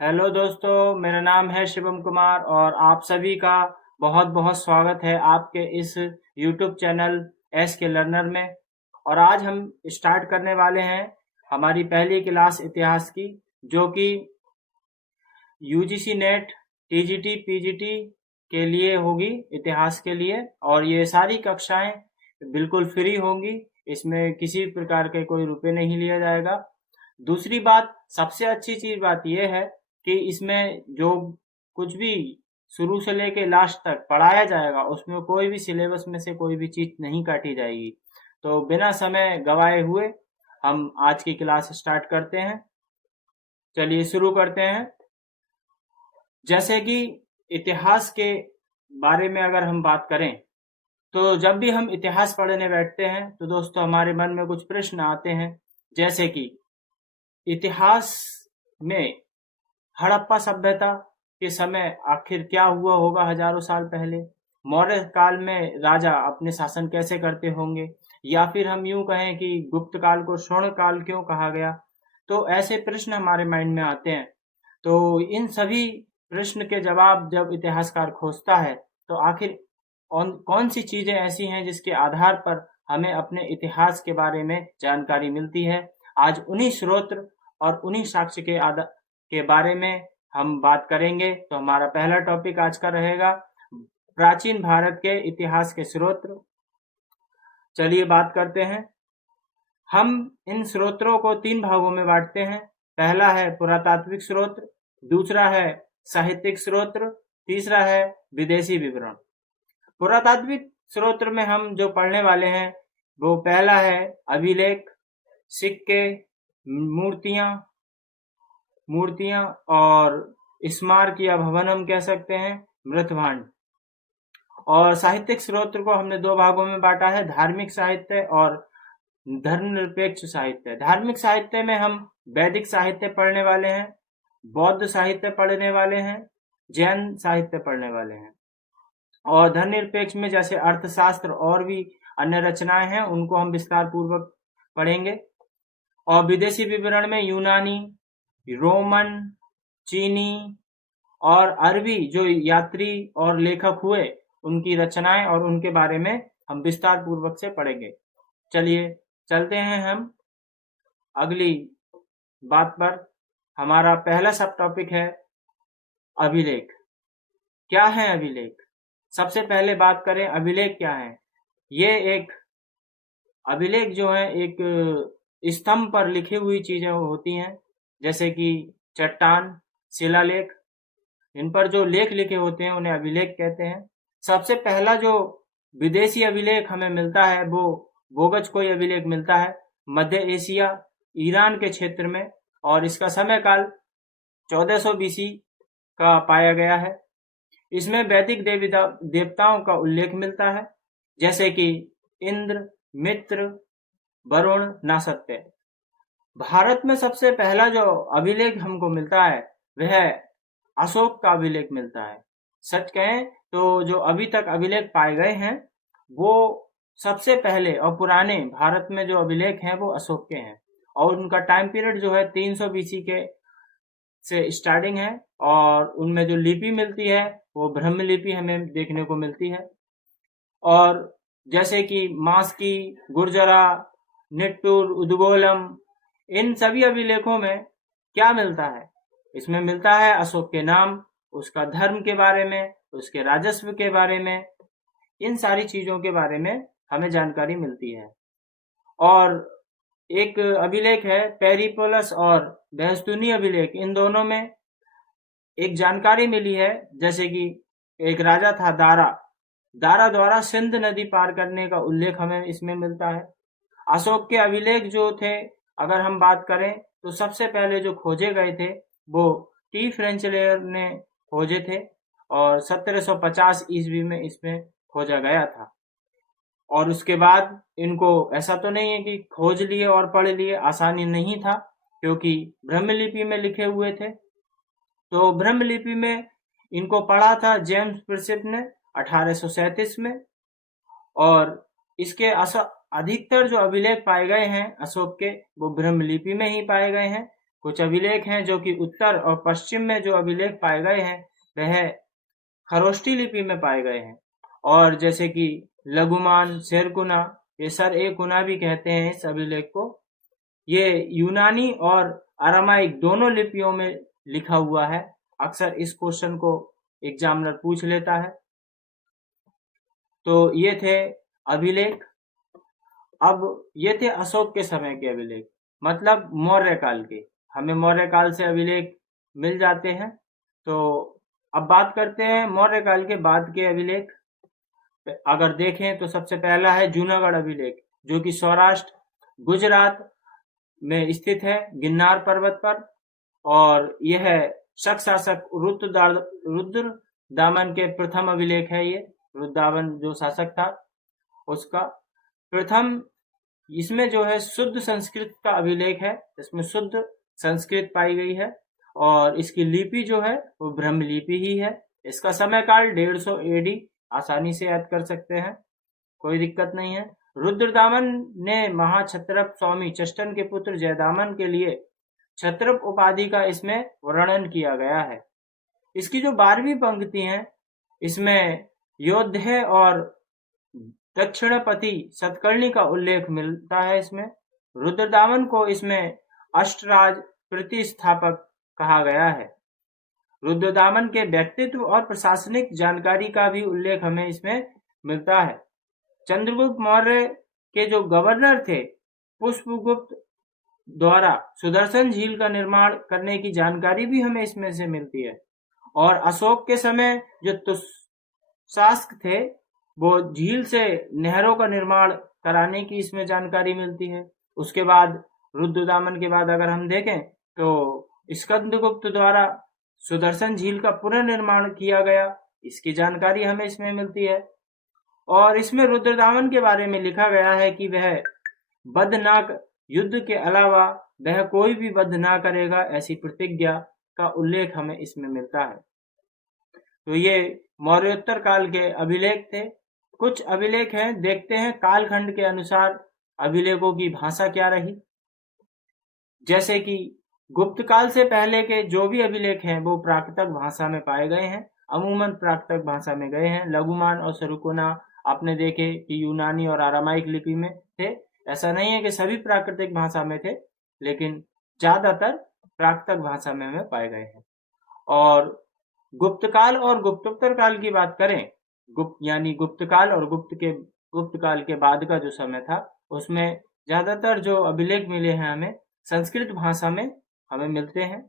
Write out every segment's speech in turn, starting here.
Hello दोस्तों, मेरा नाम है शिवम कुमार और आप सभी का बहुत बहुत स्वागत है आपके इस YouTube चैनल एस के लर्नर में। और आज हम स्टार्ट करने वाले हैं हमारी पहली क्लास इतिहास की, जो कि यूजीसी नेट टीजीटी पीजीटी के लिए होगी, इतिहास के लिए। और ये सारी कक्षाएं बिल्कुल फ्री होंगी, इसमें किसी प्रकार के कोई रुपए नहीं लिया जाएगा। दूसरी बात, सबसे अच्छी चीज बात यह है कि इसमें जो कुछ भी शुरू से लेके लास्ट तक पढ़ाया जाएगा, उसमें कोई भी सिलेबस में से कोई भी चीज नहीं काटी जाएगी। तो बिना समय गवाए हुए हम आज की क्लास स्टार्ट करते हैं। चलिए शुरू करते हैं। जैसे कि इतिहास के बारे में अगर हम बात करें, तो जब भी हम इतिहास पढ़ने बैठते हैं तो दोस्तों हमारे मन में कुछ प्रश्न आते हैं। जैसे कि इतिहास में हड़प्पा सभ्यता के समय आखिर क्या हुआ होगा हजारों साल पहले? मौर्य काल में राजा अपने शासन कैसे करते होंगे? या फिर हम यूं कहें कि गुप्त काल को स्वर्ण काल क्यों कहा गया? तो ऐसे प्रश्न हमारे माइंड में आते हैं। तो इन सभी प्रश्न के जवाब जब इतिहासकार खोजता है, तो आखिर कौन सी चीजें ऐसी हैं जिसके आधार पर हमें अपने इतिहास के बारे में जानकारी मिलती है? आज उन्हीं स्रोत और उन्हीं साक्ष्य के बारे में हम बात करेंगे। तो हमारा पहला टॉपिक आज का रहेगा प्राचीन भारत के इतिहास के स्रोत। चलिए बात करते हैं। हम इन स्रोतों को तीन भागों में बांटते हैं। पहला है पुरातात्विक स्रोत, दूसरा है साहित्यिक स्रोत, तीसरा है विदेशी विवरण। पुरातात्विक स्रोत में हम जो पढ़ने वाले हैं वो पहला है अभिलेख, सिक्के, मूर्तियां और स्मारक या भवन हम कह सकते हैं, मृतभांड। और साहित्यिक स्रोत को हमने दो भागों में बांटा है, धार्मिक साहित्य और धर्मनिरपेक्ष साहित्य। धार्मिक साहित्य में हम वैदिक साहित्य पढ़ने वाले हैं, बौद्ध साहित्य पढ़ने वाले हैं, जैन साहित्य पढ़ने वाले हैं। और धर्मनिरपेक्ष में जैसे अर्थशास्त्र और भी अन्य रचनाएं हैं, उनको हम विस्तार पूर्वक पढ़ेंगे। और विदेशी विवरण में यूनानी, रोमन, चीनी और अरबी जो यात्री और लेखक हुए, उनकी रचनाएं और उनके बारे में हम विस्तार पूर्वक से पढ़ेंगे। चलिए चलते हैं हम अगली बात पर। हमारा पहला सब टॉपिक है अभिलेख। क्या है अभिलेख? सबसे पहले बात करें अभिलेख क्या है। ये एक अभिलेख जो है एक स्तंभ पर लिखी हुई चीजें होती हैं, जैसे कि चट्टान, शिलालेख। इन पर जो लेख लिखे होते हैं उन्हें अभिलेख कहते हैं। सबसे पहला जो विदेशी अभिलेख हमें मिलता है वो बोगज कोई अभिलेख मिलता है मध्य एशिया, ईरान के क्षेत्र में, और इसका समय काल 1400 बीसी का पाया गया है। इसमें वैदिक देवी देवताओं का उल्लेख मिलता है, जैसे कि इंद्र, मित्र, वरुण, नासत्य। भारत में सबसे पहला जो अभिलेख हमको मिलता है वह अशोक का अभिलेख मिलता है। सच कहें तो जो अभी तक अभिलेख पाए गए हैं वो सबसे पहले और पुराने भारत में जो अभिलेख हैं वो अशोक के हैं। और उनका टाइम पीरियड जो है 300 बीसी के से स्टार्टिंग है। और उनमें जो लिपि मिलती है वो ब्रह्म लिपि हमें देखने को मिलती है। और जैसे कि मास्की, गुर्जरा, निट्टूर, उद्गोलम, इन सभी अभिलेखों में क्या मिलता है? इसमें मिलता है अशोक के नाम, उसका धर्म के बारे में, उसके राजस्व के बारे में, इन सारी चीजों के बारे में हमें जानकारी मिलती है। और एक अभिलेख है पेरिपोलस और बेहस्तूनी अभिलेख। इन दोनों में एक जानकारी मिली है, जैसे कि एक राजा था दारा द्वारा सिंध नदी पार करने का उल्लेख हमें इसमें मिलता है। अशोक के अभिलेख जो थे, अगर हम बात करें तो सबसे पहले जो खोजे गए थे वो टी फ्रेंचलेयर ने खोजे थे और 1750 ईस्वी में इसमें खोजा गया था। और उसके बाद इनको ऐसा तो नहीं है कि खोज लिए और पढ़ लिए, आसानी नहीं था, क्योंकि ब्रह्मलिपि में लिखे हुए थे। तो ब्रह्मलिपि में इनको पढ़ा था जेम्स प्रिंसेप ने 1837 में। और इसके अधिकतर जो अभिलेख पाए गए हैं अशोक के वो ब्रह्मलिपि में ही पाए गए हैं। कुछ अभिलेख हैं जो कि उत्तर और पश्चिम में जो अभिलेख पाए गए हैं वह खरोष्टी लिपि में पाए गए हैं। और जैसे कि लघुमान, शेरकुना, ये सर ए कुना भी कहते हैं इस अभिलेख को, ये यूनानी और अरामाइक दोनों लिपियों में लिखा हुआ है। अक्सर इस क्वेश्चन को एग्जामिनर पूछ लेता है। तो ये थे अभिलेख। अब ये थे अशोक के समय के अभिलेख, मतलब मौर्य काल के। हमें मौर्य काल से अभिलेख मिल जाते हैं। तो अब बात करते हैं मौर्य काल के बाद के अभिलेख। अगर देखें तो सबसे पहला है जूनागढ़ अभिलेख, जो कि सौराष्ट्र गुजरात में स्थित है, गिरनार पर्वत पर। और यह शक शासक रुद्रदामन के प्रथम अभिलेख है। ये रुद्रदामन जो शासक था उसका प्रथम, इसमें जो है शुद्ध संस्कृत का अभिलेख है, इसमें शुद्ध संस्कृत पाई गई है और इसकी लिपि जो है वो ब्रह्मलिपि ही है। इसका समय काल 150 एडी, आसानी से याद कर सकते हैं, कोई दिक्कत नहीं है। रुद्रदामन ने महाक्षत्रप स्वामी चेष्टन के पुत्र जयदामन के लिए क्षत्रप उपाधि का इसमें वर्णन किया गया है। इसकी जो 12वीं पंक्ति है इसमें योद्धे और दक्षिणपति सतकर्णी का उल्लेख मिलता है। इसमें रुद्रदामन को इसमें अष्टराज प्रतिस्थापक कहा गया है। रुद्रदामन के व्यक्तित्व और प्रशासनिक जानकारी का भी उल्लेख हमें इसमें मिलता है। चंद्रगुप्त मौर्य के जो गवर्नर थे पुष्पगुप्त द्वारा सुदर्शन झील का निर्माण करने की जानकारी भी हमें इसमें से मिलती है। और अशोक के समय जो तुषास्क थे वो झील से नहरों का निर्माण कराने की इसमें जानकारी मिलती है। उसके बाद रुद्रदामन के बाद अगर हम देखें तो स्कंदगुप्त द्वारा सुदर्शन झील का पुनर्निर्माण किया गया, इसकी जानकारी हमें इसमें मिलती है। और इसमें रुद्रदामन के बारे में लिखा गया है कि वह वध न युद्ध के अलावा वह कोई भी वध ना करेगा, ऐसी प्रतिज्ञा का उल्लेख हमें इसमें मिलता है। तो ये मौर्योत्तर काल के अभिलेख थे। कुछ अभिलेख हैं, देखते हैं कालखंड के अनुसार अभिलेखों की भाषा क्या रही। जैसे कि गुप्त काल से पहले के जो भी अभिलेख हैं वो प्राकृतक भाषा में पाए गए हैं, अमूमन प्राकृतक भाषा में गए हैं। लघुमान और शेरकुना आपने देखे कि यूनानी और अरामाइक लिपि में थे। ऐसा नहीं है कि सभी प्राकृतिक भाषा में थे, लेकिन ज्यादातर प्राकृतक भाषा में हमें पाए गए हैं। और गुप्त काल और गुप्तोत्तर काल की बात करें, यानी गुप्त काल और गुप्त काल के बाद का जो समय था उसमें ज्यादातर जो अभिलेख मिले हैं हमें संस्कृत भाषा में हमें मिलते हैं।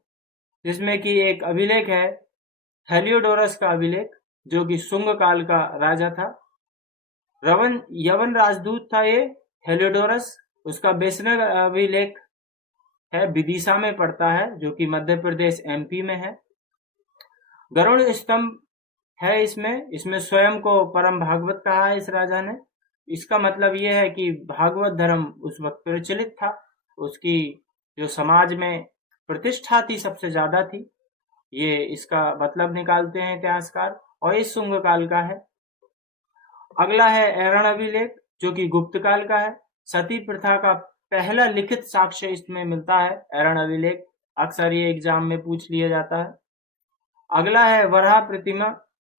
जिसमें कि एक अभिलेख है हेलियोडोरस का अभिलेख, जो कि शुंग काल का राजा था। यवन राजदूत था ये हेलियोडोरस। उसका वैष्णव अभिलेख है, विदिशा में पड़ता है, जो कि मध्य प्रदेश एमपी में है। गरुड़ स्तंभ है इसमें स्वयं को परम भागवत कहा है इस राजा ने। इसका मतलब यह है कि भागवत धर्म उस वक्त प्रचलित था, उसकी जो समाज में प्रतिष्ठा थी सबसे ज्यादा थी, ये इसका मतलब निकालते हैं इतिहासकार, और इस शुंग काल का है। अगला है ऐरण अभिलेख, जो कि गुप्त काल का है। सती प्रथा का पहला लिखित साक्ष्य इसमें मिलता है, ऐरण अभिलेख। अक्सर ये एग्जाम में पूछ लिया जाता है। अगला है वराह प्रतिमा,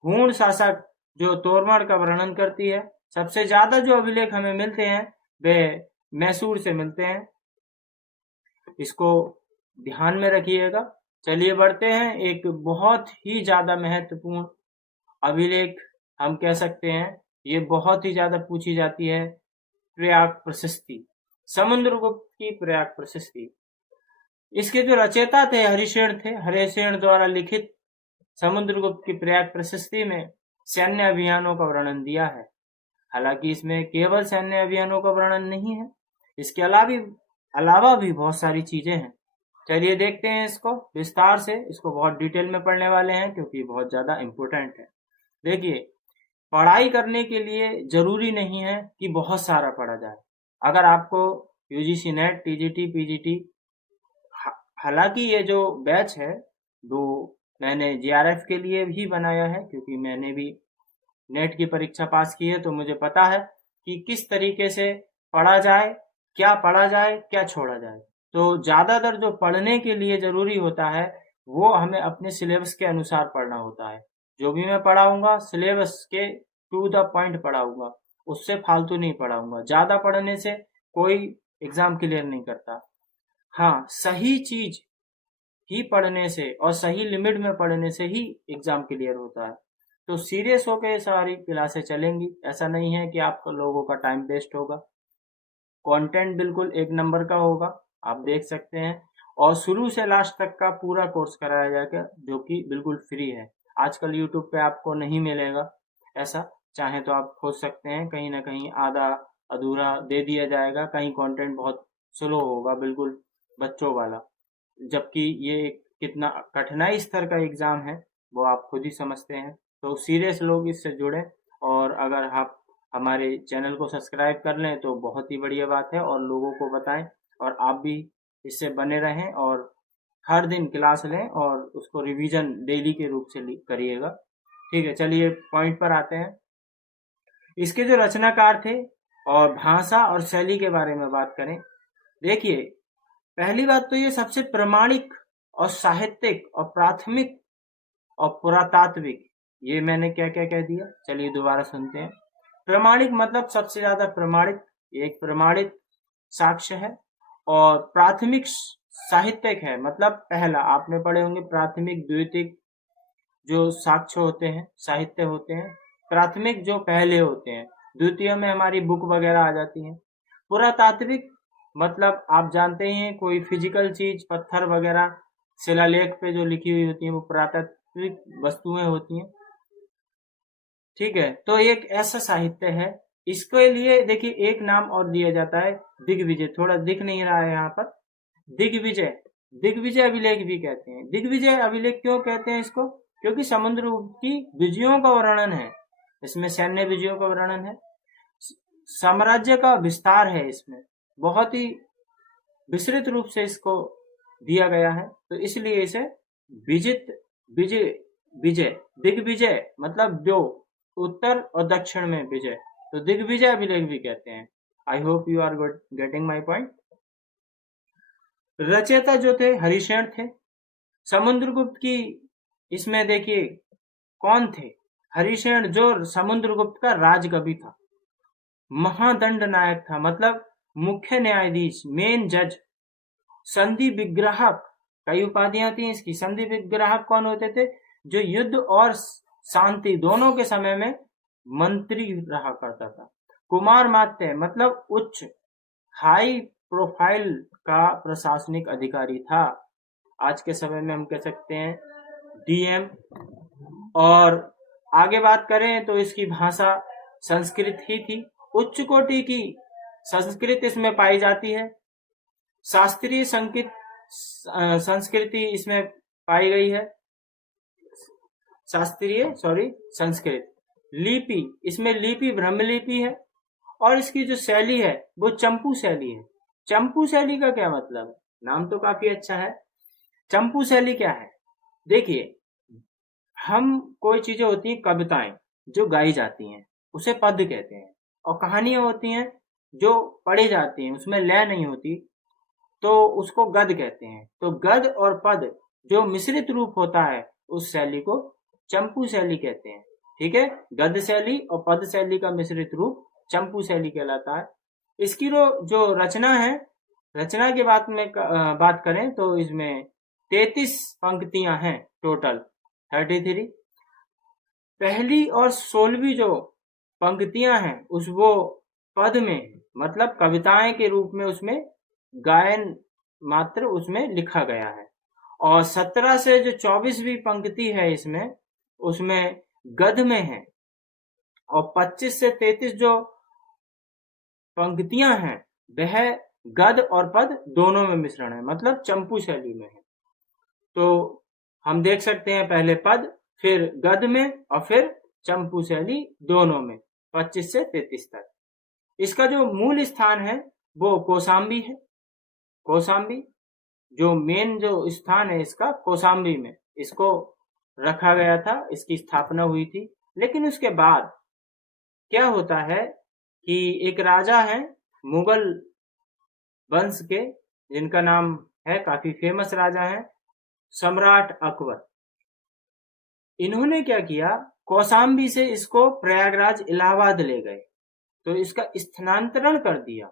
हूण शासक जो तोरमण का वर्णन करती है। सबसे ज्यादा जो अभिलेख हमें मिलते हैं वे मैसूर से मिलते हैं, इसको ध्यान में रखिएगा। चलिए बढ़ते हैं, एक बहुत ही ज्यादा महत्वपूर्ण अभिलेख हम कह सकते हैं, ये बहुत ही ज्यादा पूछी जाती है, प्रयाग प्रशस्ति, समुद्रगुप्त की प्रयाग प्रशस्ति। इसके जो रचयिता थे हरिसेन थे। हरिसेन द्वारा लिखित समुद्रगुप्त की प्रयाग प्रशस्ति में सैन्य अभियानों का वर्णन दिया है। हालांकि इसमें केवल सैन्य अभियानों का वर्णन नहीं है, इसके अलावा भी बहुत सारी चीजें हैं। चलिए देखते हैं इसको विस्तार से, इसको बहुत डिटेल में पढ़ने वाले हैं क्योंकि बहुत ज्यादा इम्पोर्टेंट है। देखिए, पढ़ाई करने के लिए जरूरी नहीं है कि बहुत सारा पढ़ा जाए। अगर आपको यूजीसी नेट, टीजीटी, पीजीटी, हालांकि ये जो बैच है वो मैंने जीआरएफ के लिए भी बनाया है, क्योंकि मैंने भी नेट की परीक्षा पास की है, तो मुझे पता है कि किस तरीके से पढ़ा जाए, क्या पढ़ा जाए, क्या छोड़ा जाए। तो ज्यादातर जो पढ़ने के लिए जरूरी होता है वो हमें अपने सिलेबस के अनुसार पढ़ना होता है। जो भी मैं पढ़ाऊंगा सिलेबस के टू द पॉइंट पढ़ाऊंगा, उससे फालतू नहीं पढ़ाऊंगा। ज्यादा पढ़ने से कोई एग्जाम क्लियर नहीं करता। हाँ, सही चीज ही पढ़ने से और सही लिमिट में पढ़ने से ही एग्जाम क्लियर होता है। तो सीरियस होकर सारी क्लासें चलेंगी, ऐसा नहीं है कि आप लोगों का टाइम वेस्ट होगा। कंटेंट बिल्कुल एक नंबर का होगा, आप देख सकते हैं। और शुरू से लास्ट तक का पूरा कोर्स कराया जाएगा जो कि बिल्कुल फ्री है। आजकल यूट्यूब पे आपको नहीं मिलेगा ऐसा, चाहे तो आप खोज सकते हैं, कहीं ना कहीं आधा अधूरा दे दिया जाएगा, कहीं कंटेंट बहुत स्लो होगा बिल्कुल बच्चों वाला। जबकि ये कितना कठिनाई स्तर का एग्जाम है वो आप खुद ही समझते हैं। तो सीरियस लोग इससे जुड़े, और अगर आप हमारे चैनल को सब्सक्राइब कर लें तो बहुत ही बढ़िया बात है, और लोगों को बताएं, और आप भी इससे बने रहें और हर दिन क्लास लें और उसको रिवीजन डेली के रूप से करिएगा। ठीक है, चलिए पॉइंट पर आते हैं। इसके जो रचनाकार थे और भाषा और शैली के बारे में बात करें, देखिए पहली बात तो ये सबसे प्रमाणिक और साहित्यिक और प्राथमिक और पुरातात्विक, ये मैंने क्या क्या कह दिया, चलिए दोबारा सुनते हैं। प्रमाणिक मतलब सबसे ज्यादा प्रमाणित, एक प्रमाणित साक्ष्य है। और प्राथमिक साहित्यिक है, मतलब पहला, आपने पढ़े होंगे प्राथमिक द्वितीयक जो साक्ष्य होते हैं, साहित्य होते हैं। प्राथमिक जो पहले होते हैं, द्वितीय में हमारी बुक वगैरह आ जाती हैं। पुरातात्विक मतलब आप जानते ही हैं, कोई फिजिकल चीज, पत्थर वगैरह शिलालेख पे जो लिखी हुई होती है वो पुरातात्विक वस्तुएं होती हैं। ठीक है, तो एक ऐसा साहित्य है। इसके लिए देखिए एक नाम और दिया जाता है, दिग्विजय। थोड़ा दिख नहीं रहा है यहाँ पर, दिग्विजय, दिग्विजय अभिलेख भी कहते हैं। दिग्विजय अभिलेख क्यों कहते हैं इसको? क्योंकि समुद्रगुप्त की विजयों का वर्णन है इसमें, सैन्य विजयों का वर्णन है, साम्राज्य का विस्तार है इसमें, बहुत ही विस्तृत रूप से इसको दिया गया है। तो इसलिए इसे विजित विजय विजय दिग्विजय मतलब दो, उत्तर और दक्षिण में विजय, तो दिग्विजय अभिलेख भी कहते हैं। I hope you are getting my point. रचयिता जो थे हरिशेन थे। समुद्रगुप्त की इसमें देखिए कौन थे, हरिशेन जो समुद्रगुप्त का राजकवि था, महादंड नायक था, मतलब मुख्य न्यायाधीश, मेन जज, संधि विग्राहक, कई उपाधियां थी इसकी। संधि विग्राहक कौन होते थे? जो युद्ध और शांति दोनों के समय में मंत्री रहा करता था। कुमार मात्य मतलब उच्च हाई प्रोफाइल का प्रशासनिक अधिकारी था, आज के समय में हम कह सकते हैं डीएम। और आगे बात करें तो इसकी भाषा संस्कृत ही थी, उच्च कोटि की संस्कृत इसमें पाई जाती है। शास्त्रीय संगीत संस्कृति इसमें पाई गई है, संस्कृत। लिपि, इसमें लिपि ब्रह्मलिपि है। और इसकी जो शैली है वो चंपू शैली है। चंपू शैली का क्या मतलब है? नाम तो काफी अच्छा है। चंपू शैली क्या है? देखिए, हम कोई चीजें होती हैं, कविताएं जो गाई जाती हैं उसे पद कहते हैं, और कहानियां होती हैं जो पढ़ी जाती हैं उसमें लय नहीं होती तो उसको गद कहते हैं। तो गद और पद जो मिश्रित रूप होता है उस शैली को चंपू शैली कहते हैं। ठीक है, गद शैली और पद शैली का मिश्रित रूप चंपू शैली कहलाता है। इसकी जो रचना है, रचना की बात करें तो इसमें 33 पंक्तियां हैं टोटल, 33। पहली और 16वीं जो पंक्तियां हैं उस वो पद में, मतलब कविताएं के रूप में उसमें गायन मात्र उसमें लिखा गया है। और 17 से जो 24वीं पंक्ति है इसमें, उसमें गद में है। और 25 से 33 जो पंक्तियां हैं वह गद और पद दोनों में मिश्रण है, मतलब चंपू शैली में है। तो हम देख सकते हैं पहले पद, फिर गद में, और फिर चंपू शैली, दोनों में 25 से 33 तक। इसका जो मूल स्थान है वो कौशाम्बी है। कौशाम्बी जो मेन जो स्थान है इसका, कौशाम्बी में इसको रखा गया था, इसकी स्थापना हुई थी। लेकिन उसके बाद क्या होता है कि एक राजा है मुगल वंश के, जिनका नाम है, काफी फेमस राजा हैं, सम्राट अकबर। इन्होंने क्या किया, कौशाम्बी से इसको प्रयागराज इलाहाबाद ले गए, तो इसका स्थानांतरण कर दिया।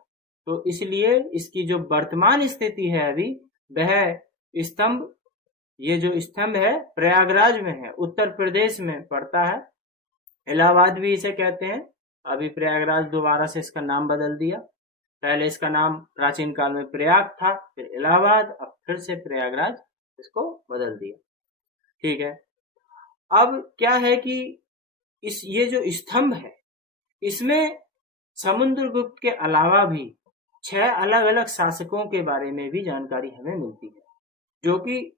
तो इसलिए इसकी जो वर्तमान स्थिति है अभी, वह स्तंभ, ये जो स्तंभ है प्रयागराज में है, उत्तर प्रदेश में पड़ता है। इलाहाबाद भी इसे कहते हैं। अभी प्रयागराज दोबारा से इसका नाम बदल दिया। पहले इसका नाम प्राचीन काल में प्रयाग था, फिर इलाहाबाद, अब फिर से प्रयागराज इसको बदल दिया। ठीक है। अब क्या है कि ये जो स्तंभ है, इसमें समुद्रगुप्त के अलावा भी 6 अलग अलग शासकों के बारे में भी जानकारी हमें मिलती है, जो कि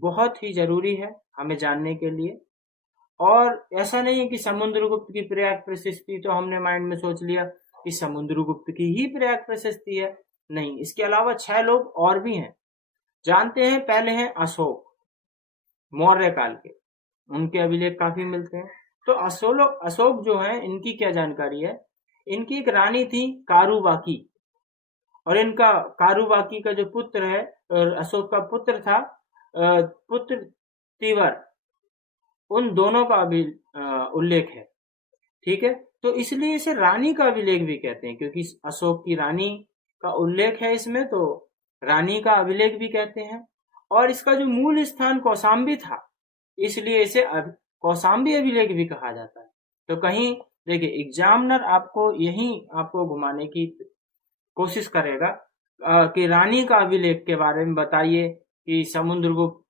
बहुत ही जरूरी है हमें जानने के लिए। और ऐसा नहीं है कि समुद्रगुप्त की प्रयाग प्रशस्ति तो हमने माइंड में सोच लिया कि समुद्रगुप्त की ही प्रयाग प्रशस्ति है, नहीं, इसके अलावा 6 लोग और भी हैं। जानते हैं, पहले हैं अशोक, मौर्य काल के, उनके अभिलेख काफी मिलते हैं। तो अशोक जो है, इनकी क्या जानकारी है, इनकी एक रानी थी कारुबाकी, और इनका कारुबाकी का जो पुत्र है, अशोक का पुत्र था, पुत्र तीवर, उन दोनों का भी उल्लेख है। ठीक है। तो इसलिए इसे रानी का अभिलेख भी कहते हैं, क्योंकि अशोक की रानी का उल्लेख है इसमें, तो रानी का अभिलेख भी कहते हैं। और इसका जो मूल स्थान कौशाम्बी था, इसलिए इसे कौशाम्बी अभिलेख भी कहा जाता है। तो कहीं देखिए, एग्जामिनर आपको यही आपको घुमाने की कोशिश करेगा कि रानी का अभिलेख के बारे में बताइए, कि समुद्रगुप्त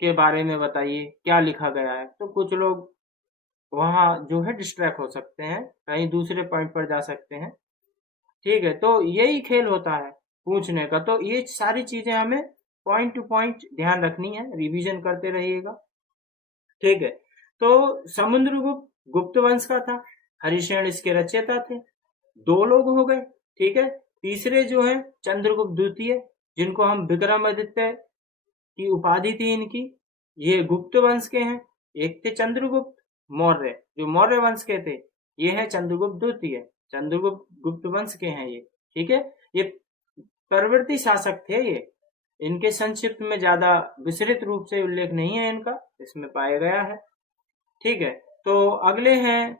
के बारे में बताइए क्या लिखा गया है। तो कुछ लोग वहां जो है डिस्ट्रैक्ट हो सकते हैं, कहीं दूसरे पॉइंट पर जा सकते हैं। ठीक है। तो यही खेल होता है पूछने का। तो ये सारी चीजें हमें पॉइंट टू पॉइंट ध्यान रखनी है, रिवीजन करते रहिएगा। ठीक है। तो समुद्रगुप्त गुप्त वंश का था, हरिशेन इसके रचयिता थे। 2 लोग हो गए। ठीक है। तीसरे जो है चंद्रगुप्त द्वितीय, जिनको हम विक्रमादित्य की उपाधि थी इनकी, ये गुप्त वंश के हैं। एक थे चंद्रगुप्त मौर्य, जो मौर्य वंश के थे, ये है चंद्रगुप्त द्वितीय, चंद्रगुप्त गुप्त वंश के हैं ये। ठीक है। ये परवर्ती शासक थे ये, इनके संक्षिप्त में ज्यादा विस्तृत रूप से उल्लेख नहीं है इनका, इसमें पाया गया है। ठीक है। तो अगले हैं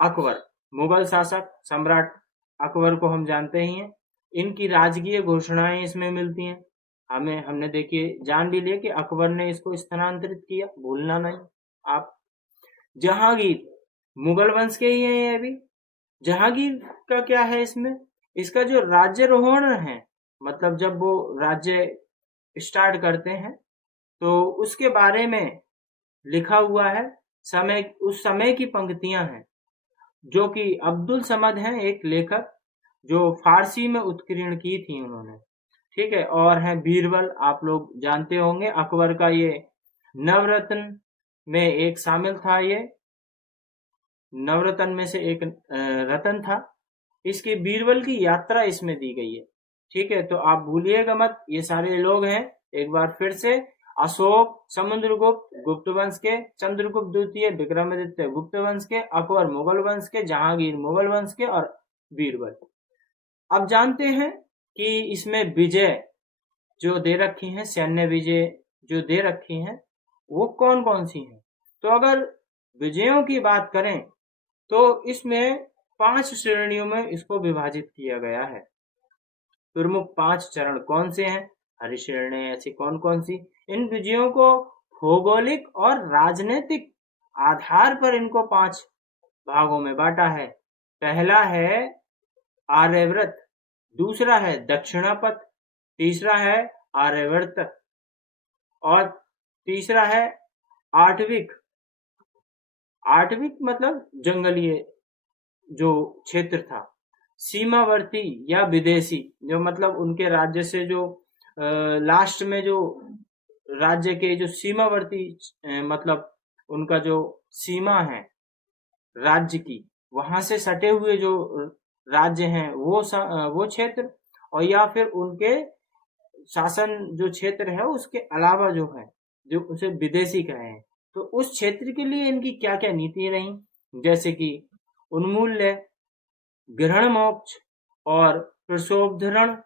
अकबर, मुगल शासक सम्राट अकबर को हम जानते ही हैं। इनकी राजकीय घोषणाएं इसमें मिलती हैं। हमने देखिए जान भी लिया कि अकबर ने इसको स्थानांतरित किया, भूलना नहीं आप। जहांगीर मुगल वंश के ही हैं ये भी। जहांगीर का क्या है इसमें, इसका जो राज्यारोहण है, मतलब जब वो राज्य स्टार्ट करते हैं, तो उसके बारे में लिखा हुआ है, उस समय की पंक्तियां हैं, जो कि अब्दुल समद हैं एक लेखक, जो फारसी में उत्कीर्ण की थी उन्होंने। ठीक है। और है बीरबल, आप लोग जानते होंगे, अकबर का ये नवरत्न में एक शामिल था, ये नवरत्न में से एक रतन था। इसकी बीरबल की यात्रा इसमें दी गई है। ठीक है। तो आप भूलिएगा मत, ये सारे लोग हैं। एक बार फिर से, अशोक समुद्रगुप्त गुप्त वंश के, चंद्रगुप्त द्वितीय विक्रमादित्य गुप्त वंश के, अकबर मुगल वंश के, जहांगीर मुगल वंश के, और बीरबल। अब जानते हैं कि इसमें विजय जो दे रखी हैं, सैन्य विजय जो दे रखी हैं, वो कौन कौन सी हैं। तो अगर विजयों की बात करें, तो इसमें 5 श्रेणियों में इसको विभाजित किया गया है। प्रमुख 5 चरण कौन से हैं, हरिश्रेणी ऐसी कौन कौन सी। इन विजयों को भौगोलिक और राजनीतिक आधार पर इनको 5 भागों में बांटा है। पहला है आर्यव्रत, दूसरा है दक्षिणापथ, तीसरा है आर्यवर्त, और तीसरा है आठविक। आठविक मतलब जंगलीय जो क्षेत्र था, सीमावर्ती या विदेशी, जो मतलब उनके राज्य से जो लास्ट में जो राज्य के जो सीमावर्ती मतलब उनका जो सीमा है राज्य की, वहां से सटे हुए जो राज्य हैं वो क्षेत्र, और या फिर उनके शासन जो क्षेत्र है उसके अलावा जो है, जो उसे विदेशी कहे हैं, तो उस क्षेत्र के लिए इनकी क्या क्या नीति रही, जैसे कि उन्मूल्य, ग्रहण मोक्ष, और प्रशोभधरण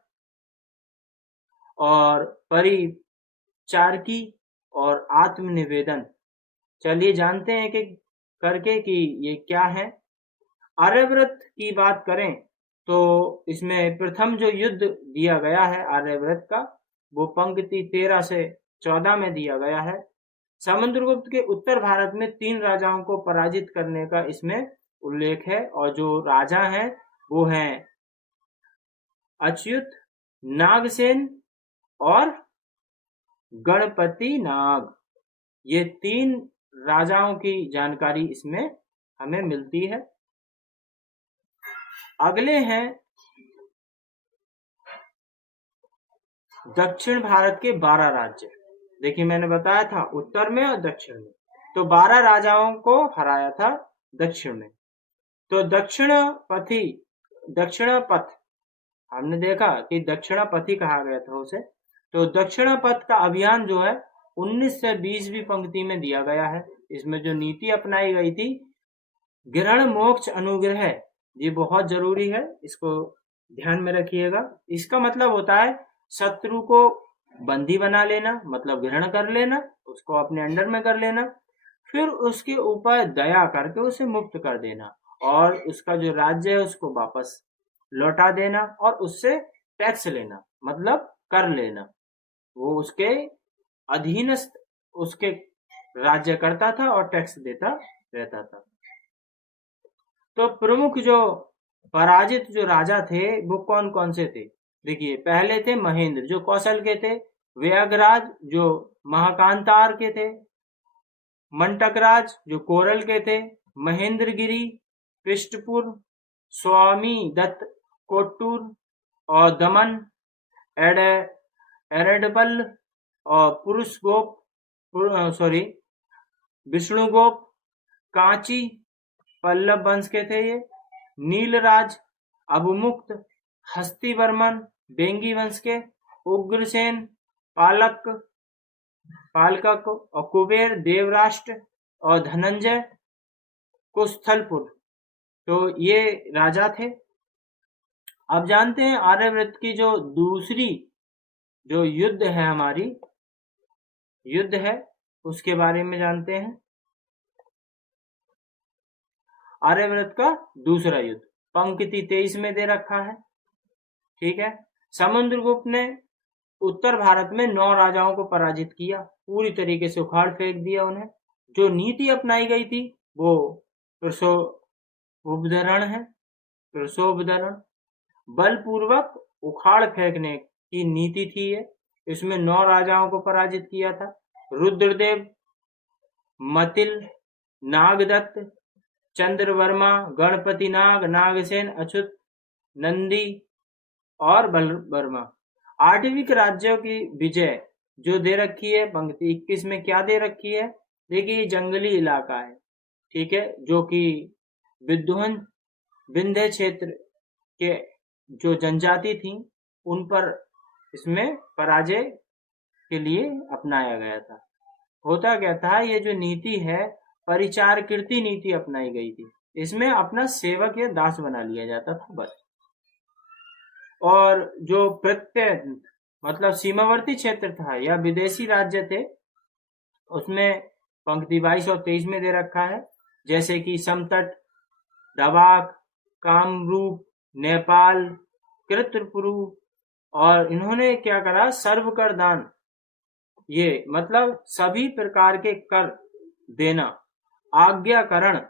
और परिचारकी और आत्मनिवेदन। चलिए जानते हैं कि करके कि ये क्या है। आर्यव्रत की बात करें तो इसमें प्रथम जो युद्ध दिया गया है आर्यव्रत का, वो पंक्ति 13 से 14 में दिया गया है। समुद्रगुप्त के उत्तर भारत में 3 राजाओं को पराजित करने का इसमें उल्लेख है, और जो राजा हैं वो हैं अच्युत, नागसेन और गणपति नाग। ये 3 राजाओं की जानकारी इसमें हमें मिलती है। अगले हैं दक्षिण भारत के 12 राज्य। देखिए मैंने बताया था उत्तर में और दक्षिण में, तो 12 राजाओं को हराया था दक्षिण में। तो दक्षिणपथ हमने देखा कि दक्षिणापथी कहा गया था उसे। तो दक्षिणापथ का अभियान जो है 19 से 20वीं पंक्ति में दिया गया है। इसमें जो नीति अपनाई गई थी, ग्रहण मोक्ष अनुग्रह, ये बहुत जरूरी है, इसको ध्यान में रखिएगा। इसका मतलब होता है शत्रु को बंदी बना लेना, मतलब ग्रहण कर लेना, उसको अपने अंडर में कर लेना, फिर उसके ऊपर दया करके उसे मुक्त कर देना, और उसका जो राज्य है उसको वापस लौटा देना, और उससे टैक्स लेना, मतलब कर लेना। वो उसके अधीनस्थ उसके राज्य करता था और टैक्स देता रहता था। तो प्रमुख जो पराजित जो राजा थे वो कौन कौन से थे? देखिए पहले थे महेंद्र जो कौशल के थे, व्याघराज जो महाकांतार के थे, मंटकराज जो कोरल के थे, महेंद्रगिरी, पृष्ठपुर, स्वामी दत्त कोट्टूर और दमन, एरेडबल और विष्णुगोप, कांची पल्लव वंश के थे ये, नीलराज, अबुमुक्त, हस्तिवर्मन बेंगी वंश के, उग्रसेन, पालकक और कुबेर देवराष्ट्र और धनंजय कुस्थलपुर। तो ये राजा थे। अब जानते हैं आर्यव्रत की जो दूसरी जो युद्ध है हमारी युद्ध है उसके बारे में जानते हैं। आर्यव्रत का दूसरा युद्ध पंक्ति 23 में दे रखा है। ठीक है, समुद्रगुप्त ने उत्तर भारत में 9 राजाओं को पराजित किया, पूरी तरीके से उखाड़ फेंक दिया उन्हें। जो नीति अपनाई गई थी वो प्रशोभधरण बलपूर्वक उखाड़ फेंकने की नीति थी ये। इसमें 9 राजाओं को पराजित किया था। रुद्रदेव, मतिल, नागदत्त, चंद्रवर्मा, गणपति नाग, नागसेन, अच्युत, नंदी और बलवर्मा। 8वीं राज्यों की विजय जो दे रखी है पंक्ति 21 में, क्या दे रखी है? देखिए जंगली इलाका है, ठीक है, जो कि विंध्य क्षेत्र के जो जनजाति थी उन पर इसमें पराजय के लिए अपनाया गया था। होता क्या था, ये जो नीति है परिचार कीर्ति नीति अपनाई गई थी। इसमें अपना सेवक या दास बना लिया जाता था बस। और जो प्रत्यंत मतलब सीमावर्ती क्षेत्र था या विदेशी राज्य थे उसमें पंक्ति 22 और 23 में दे रखा है, जैसे कि समतट, दबाक, कामरूप, नेपाल, कृतपुरु। और इन्होंने क्या करा, सर्व कर दान, ये मतलब सभी प्रकार के कर देना, आज्ञाकरण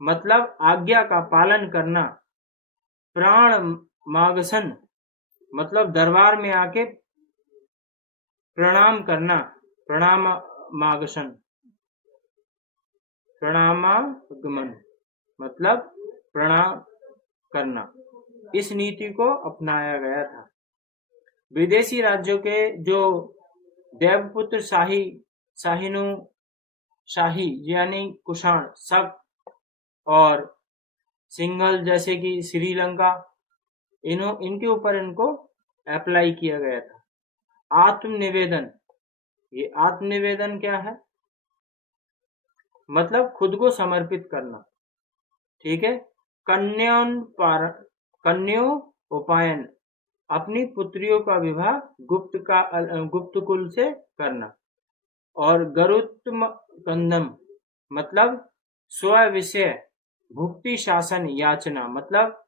मतलब आज्ञा का पालन करना, प्राण मागसन मतलब दरबार में आके प्रणाम करना, प्रणामागमन मतलब प्रणाम करना, इस नीति को अपनाया गया था। विदेशी राज्यों के जो देवपुत्र शाही यानी कुषाण, शक और सिंघल जैसे कि श्रीलंका, इनके ऊपर इनको अप्लाई किया गया था। आत्मनिवेदन, ये आत्मनिवेदन क्या है? मतलब खुद को समर्पित करना। ठीक है, कन्यो उपायन, अपनी पुत्रियों का विवाह गुप्त कुल से करना। और गरुत्म कंदम मतलब स्व विषय, भुक्ति शासन याचना मतलब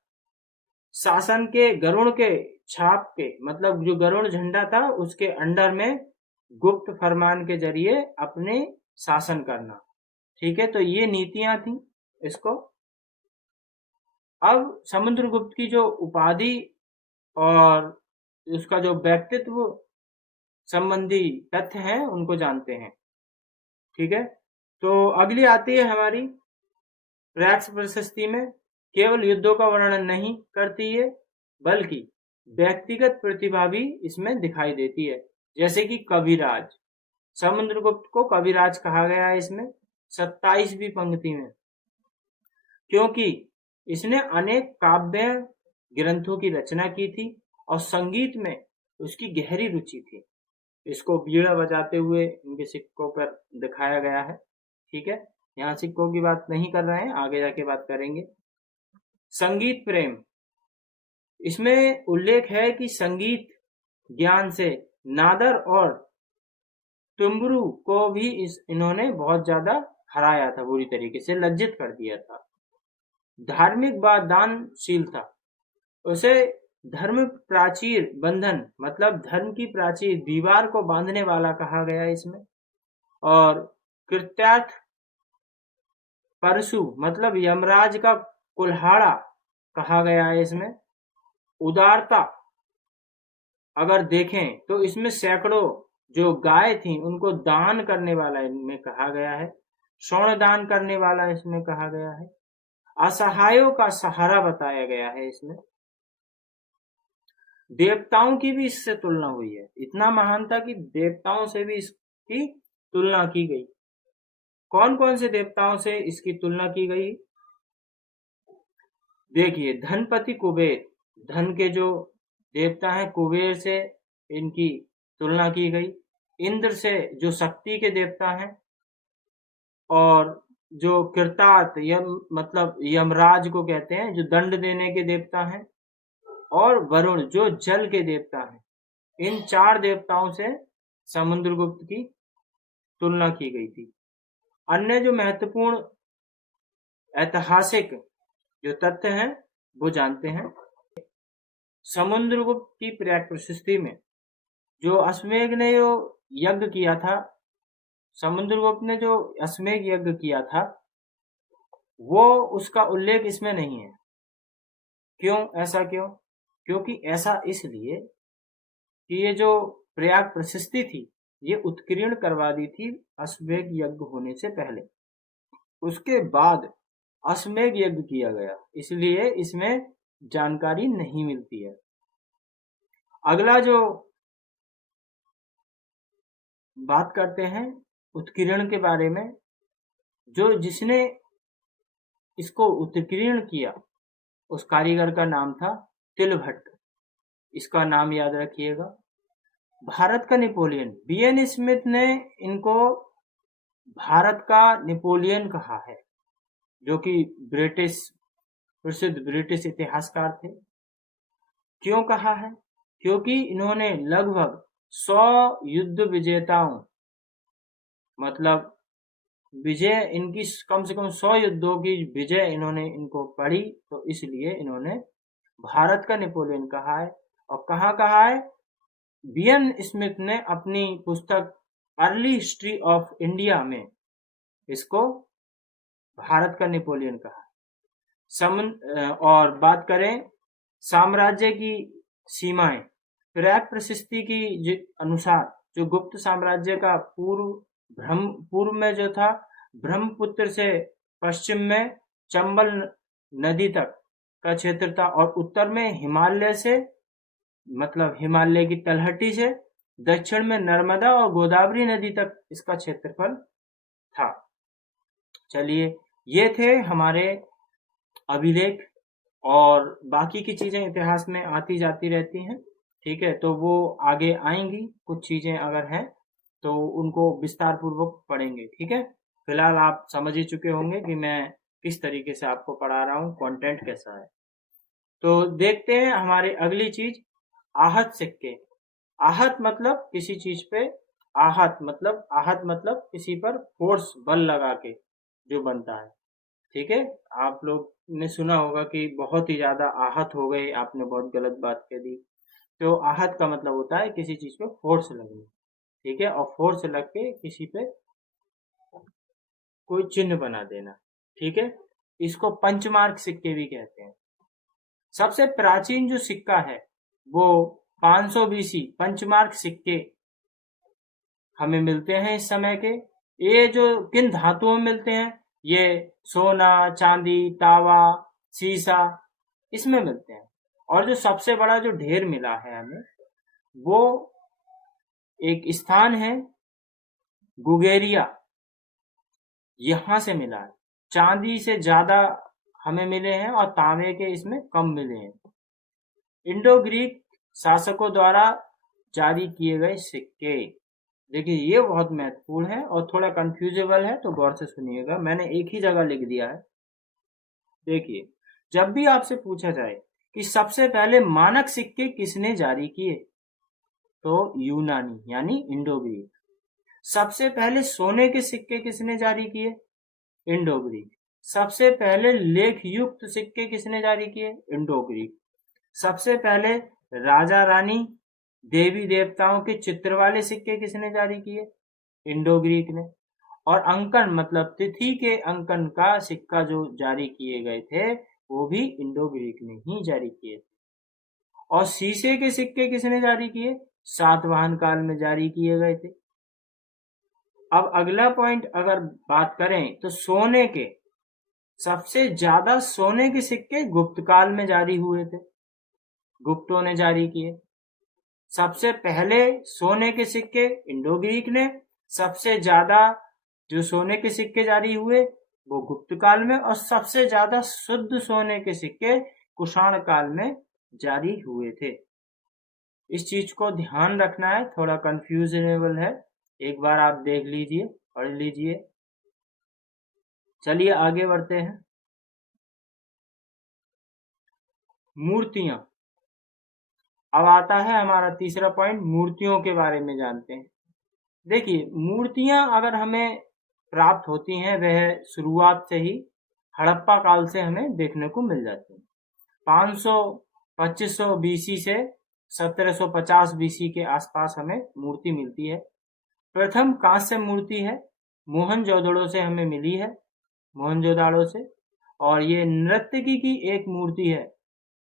शासन के गरुड़ के छाप के, मतलब जो गरुड़ झंडा था उसके अंडर में गुप्त फरमान के जरिए अपने शासन करना। ठीक है, तो ये नीतियां थी इसको। अब समुद्रगुप्त की जो उपाधि और उसका जो व्यक्तित्व संबंधी तथ्य हैं उनको जानते हैं। ठीक है, तो अगली आती है हमारी रैक्स प्रशस्ति में केवल युद्धों का वर्णन नहीं करती है, बल्कि व्यक्तिगत प्रतिभा भी इसमें दिखाई देती है। जैसे कि कविराज, समुद्रगुप्त को कविराज कहा गया है इसमें 27वीं पंक्ति में, क्योंकि इसने अनेक काव्य ग्रंथों की रचना की थी और संगीत में उसकी गहरी रुचि थी। इसको बीड़ा बजाते हुए इनके सिक्कों पर दिखाया गया है। ठीक है, यहाँ सिक्कों की बात नहीं कर रहे हैं, आगे जाके बात करेंगे। संगीत प्रेम, इसमें उल्लेख है कि संगीत ज्ञान से नादर और तुम्बरू को भी इन्होंने बहुत ज्यादा हराया था, बुरी तरीके से लज्जित कर दिया था। धार्मिक व दानशीलता, उसे धर्म प्राचीर बंधन मतलब धर्म की प्राचीर दीवार को बांधने वाला कहा गया इसमें। और कृत्यार्थ परशु मतलब यमराज का कुल्हाड़ा कहा गया है इसमें। उदारता अगर देखें तो इसमें सैकड़ों जो गाय थी उनको दान करने वाला इनमें कहा गया है। स्वर्ण दान करने वाला इसमें कहा गया है। असहायों का सहारा बताया गया है इसमें। देवताओं की भी इससे तुलना हुई है, इतना महान था कि देवताओं से भी इसकी तुलना की गई। कौन कौन से देवताओं से इसकी तुलना की गई? देखिए, धनपति कुबेर, धन के जो देवता हैं कुबेर से इनकी तुलना की गई। इंद्र से जो शक्ति के देवता हैं, और जो कृतात मतलब यमराज को कहते हैं जो दंड देने के देवता हैं, और वरुण जो जल के देवता हैं। इन 4 देवताओं से समुद्रगुप्त की तुलना की गई थी। अन्य जो महत्वपूर्ण ऐतिहासिक जो तथ्य हैं वो जानते हैं। समुद्रगुप्त की प्रयाग प्रशस्ति में जो अश्वमेध ने जो यज्ञ किया था, समुद्रगुप्त ने जो अश्वमेध यज्ञ किया था वो उसका उल्लेख इसमें नहीं है। क्यों? ऐसा क्यों? क्योंकि ऐसा इसलिए कि ये जो प्रयाग प्रशस्ति थी ये उत्कीर्ण करवा दी थी अश्वमेध यज्ञ होने से पहले। उसके बाद अश्वमेध यज्ञ किया गया, इसलिए इसमें जानकारी नहीं मिलती है। अगला जो बात करते हैं उत्कीर्ण के बारे में, जो जिसने इसको उत्कीर्ण किया उस कारीगर का नाम था तिलभट्ट। इसका नाम याद रखिएगा। भारत का नेपोलियन, बीएन स्मिथ ने इनको भारत का नेपोलियन कहा है, जो कि प्रसिद्ध ब्रिटिश इतिहासकार थे। क्यों कहा है? क्योंकि इन्होंने लगभग 100 युद्ध विजेताओं, मतलब विजय इनकी कम से कम 100 युद्धों की विजय इन्होंने इनको पढ़ी, तो इसलिए इन्होंने भारत का नेपोलियन कहा है। और कहाँ कहा है? बीएन स्मिथ ने अपनी पुस्तक अर्ली हिस्ट्री ऑफ इंडिया में इसको भारत का नेपोलियन कहा। और बात करें साम्राज्य की सीमाएं, प्रयाग प्रशस्ति की अनुसार जो गुप्त साम्राज्य का पूर्व में जो था ब्रह्मपुत्र से पश्चिम में चंबल नदी तक का क्षेत्र था, और उत्तर में हिमालय से मतलब हिमालय की तलहटी से दक्षिण में नर्मदा और गोदावरी नदी तक इसका क्षेत्रफल था। चलिए, ये थे हमारे अभिलेख, और बाकी की चीजें इतिहास में आती जाती रहती हैं। ठीक है, तो वो आगे आएंगी, कुछ चीजें अगर हैं तो उनको विस्तार पूर्वक पढ़ेंगे। ठीक है, फिलहाल आप समझ ही चुके होंगे कि मैं किस तरीके से आपको पढ़ा रहा हूँ, कंटेंट कैसा है। तो देखते हैं हमारी अगली चीज, आहत सिक्के। आहत मतलब किसी चीज पे, आहत मतलब किसी पर फोर्स, बल लगा के जो बनता है। ठीक है, आप लोग ने सुना होगा कि बहुत ही ज्यादा आहत हो गए, आपने बहुत गलत बात कह दी। तो आहत का मतलब होता है किसी चीज पे फोर्स लगना। ठीक है, और फोर्स लग के किसी पे कोई चिन्ह बना देना। ठीक है, इसको पंचमार्क सिक्के भी कहते हैं। सबसे प्राचीन जो सिक्का है वो 500 बीसी पंचमार्क सिक्के हमें मिलते हैं इस समय के। ये जो किन धातुओं में मिलते हैं, ये सोना, चांदी, तावा, सीसा, इसमें मिलते हैं। और जो सबसे बड़ा जो ढेर मिला है हमें, वो एक स्थान है गुगेरिया, यहां से मिला है। चांदी से ज्यादा हमें मिले हैं और तांबे के इसमें कम मिले हैं। इंडो ग्रीक शासकों द्वारा जारी किए गए सिक्के। देखिए ये बहुत महत्वपूर्ण है और थोड़ा कंफ्यूजेबल है, तो गौर से सुनिएगा, मैंने एक ही जगह लिख दिया है। देखिए, जब भी आपसे पूछा जाए कि सबसे पहले मानक सिक्के किसने जारी किए, तो यूनानी यानी इंडो ग्रीक। सबसे पहले सोने के सिक्के किसने जारी किए, इंडो ग्रीक। सबसे पहले लेख युक्त सिक्के किसने जारी किए, इंडो ग्रीक। सबसे पहले राजा रानी, देवी देवताओं के चित्र वाले सिक्के किसने जारी किए, इंडो ग्रीक ने। और अंकन मतलब तिथि के अंकन का सिक्का जो जारी किए गए थे, वो भी इंडो ग्रीक ने ही जारी किए थे। और शीशे के सिक्के किसने जारी किए, सातवाहन काल में जारी किए गए थे। अब अगला पॉइंट अगर बात करें तो सोने के, सबसे ज्यादा सोने के सिक्के गुप्त काल में जारी हुए थे, गुप्तों ने जारी किए। सबसे पहले सोने के सिक्के इंडो ग्रीक ने, सबसे ज्यादा जो सोने के सिक्के जारी हुए वो गुप्त काल में, और सबसे ज्यादा शुद्ध सोने के सिक्के कुषाण काल में जारी हुए थे। इस चीज को ध्यान रखना है, थोड़ा कंफ्यूजनेबल है, एक बार आप देख लीजिए, पढ़ लीजिए। चलिए आगे बढ़ते हैं। मूर्तियां, अब आता है हमारा तीसरा पॉइंट, मूर्तियों के बारे में जानते हैं। देखिए, मूर्तियां अगर हमें प्राप्त होती हैं, वह शुरुआत से ही हड़प्पा काल से हमें देखने को मिल जाती है। 500-2500 बीसी से 1750 बीसी के आसपास हमें मूर्ति मिलती है। प्रथम कांस्य मूर्ति है, मोहनजोदड़ो से हमें मिली है, मोहनजोदाड़ो से। और ये नर्तकी की एक मूर्ति है,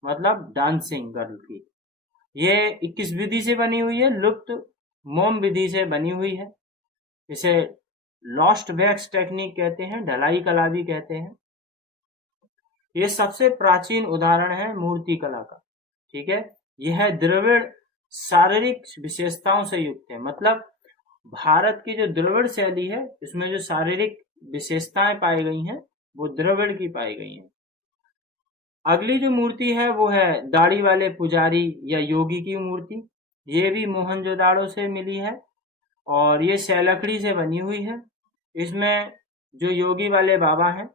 मतलब डांसिंग गर्ल की। ये 21 विधि से बनी हुई है, लुप्त मोम विधि से बनी हुई है। इसे लॉस्ट वैक्स टेक्निक कहते हैं, ढलाई कला भी कहते हैं। ये सबसे प्राचीन उदाहरण है मूर्ति कला का। ठीक है, यह द्रविड़ शारीरिक विशेषताओं से युक्त है, मतलब भारत की जो द्रविड़ शैली है, इसमें जो शारीरिक विशेषताएं पाई गई हैं, वो द्रविड़ की पाई गई हैं। अगली जो मूर्ति है वो है दाढ़ी वाले पुजारी या योगी की मूर्ति। ये भी मोहनजोदाड़ो से मिली है और ये सैलकड़ी से बनी हुई है। इसमें जो योगी वाले बाबा हैं,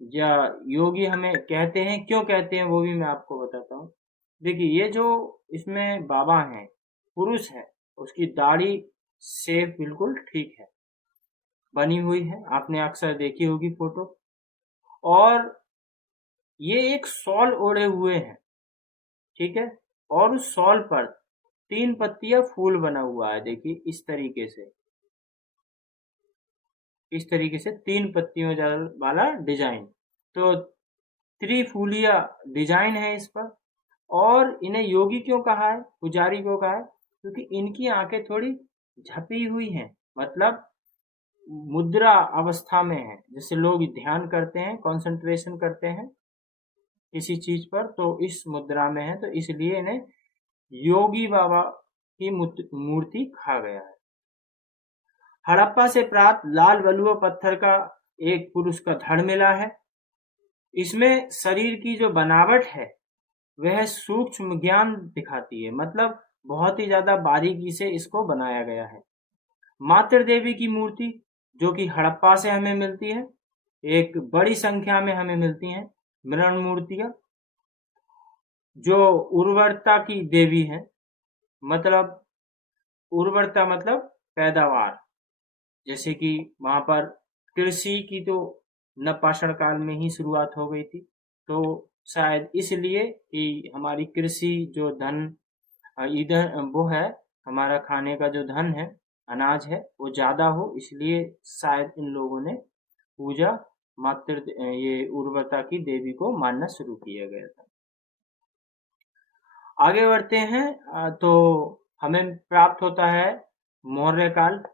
या योगी हमें कहते हैं, क्यों कहते हैं वो भी मैं आपको बताता हूँ। देखिए, ये जो इसमें बाबा हैं, पुरुष है, उसकी दाढ़ी शेप बिल्कुल ठीक है, बनी हुई है, आपने अक्सर देखी होगी फोटो। और ये एक शॉल ओढ़े हुए हैं। ठीक है, और उस शॉल पर 3 पत्तियां फूल बना हुआ है। देखिए इस तरीके से, इस तरीके से 3 पत्तियों वाला डिजाइन, तो त्रिफूलिया डिजाइन है इस पर। और इन्हें योगी क्यों कहा है, पुजारी क्यों कहा है, क्योंकि इनकी आंखें थोड़ी झपी हुई हैं, मतलब मुद्रा अवस्था में है। जैसे लोग ध्यान करते हैं, कंसंट्रेशन करते हैं किसी चीज पर, तो इस मुद्रा में है, तो इसलिए इन्हें योगी बाबा की मूर्ति कहा गया है। हड़प्पा से प्राप्त लाल बलुआ पत्थर का एक पुरुष का धड़ मिला है। इसमें शरीर की जो बनावट है वह सूक्ष्म ज्ञान दिखाती है, मतलब बहुत ही ज्यादा बारीकी से इसको बनाया गया है। मातृ देवी की मूर्ति जो कि हड़प्पा से हमें मिलती है, एक बड़ी संख्या में हमें मिलती हैं मृण मूर्तियां। जो उर्वरता की देवी है, मतलब उर्वरता मतलब पैदावार। जैसे कि वहां पर कृषि की तो नवपाषाण काल में ही शुरुआत हो गई थी, तो शायद इसलिए कि हमारी कृषि जो धन ईंधन वो है, हमारा खाने का जो धन है, अनाज है, वो ज्यादा हो, इसलिए शायद इन लोगों ने पूजा मातृ ये उर्वरता की देवी को मानना शुरू किया गया था। आगे बढ़ते हैं तो हमें प्राप्त होता है मौर्य काल।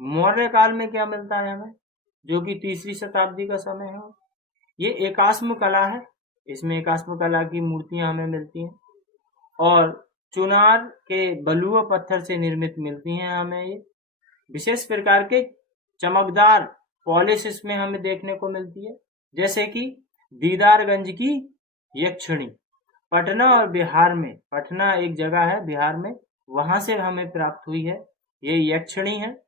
मौर्य काल में क्या मिलता है हमें, जो कि तीसरी शताब्दी का समय है। ये एकाश्म कला है, इसमें एकाश्म कला की मूर्तियां हमें मिलती हैं और चुनार के बलुआ पत्थर से निर्मित मिलती हैं हमें। ये विशेष प्रकार के चमकदार पॉलिश इसमें हमें देखने को मिलती है, जैसे कि दीदारगंज की यक्षिणी। पटना और बिहार में, पटना एक जगह है बिहार में, वहां से हमें प्राप्त हुई है। ये यक्षिणी है,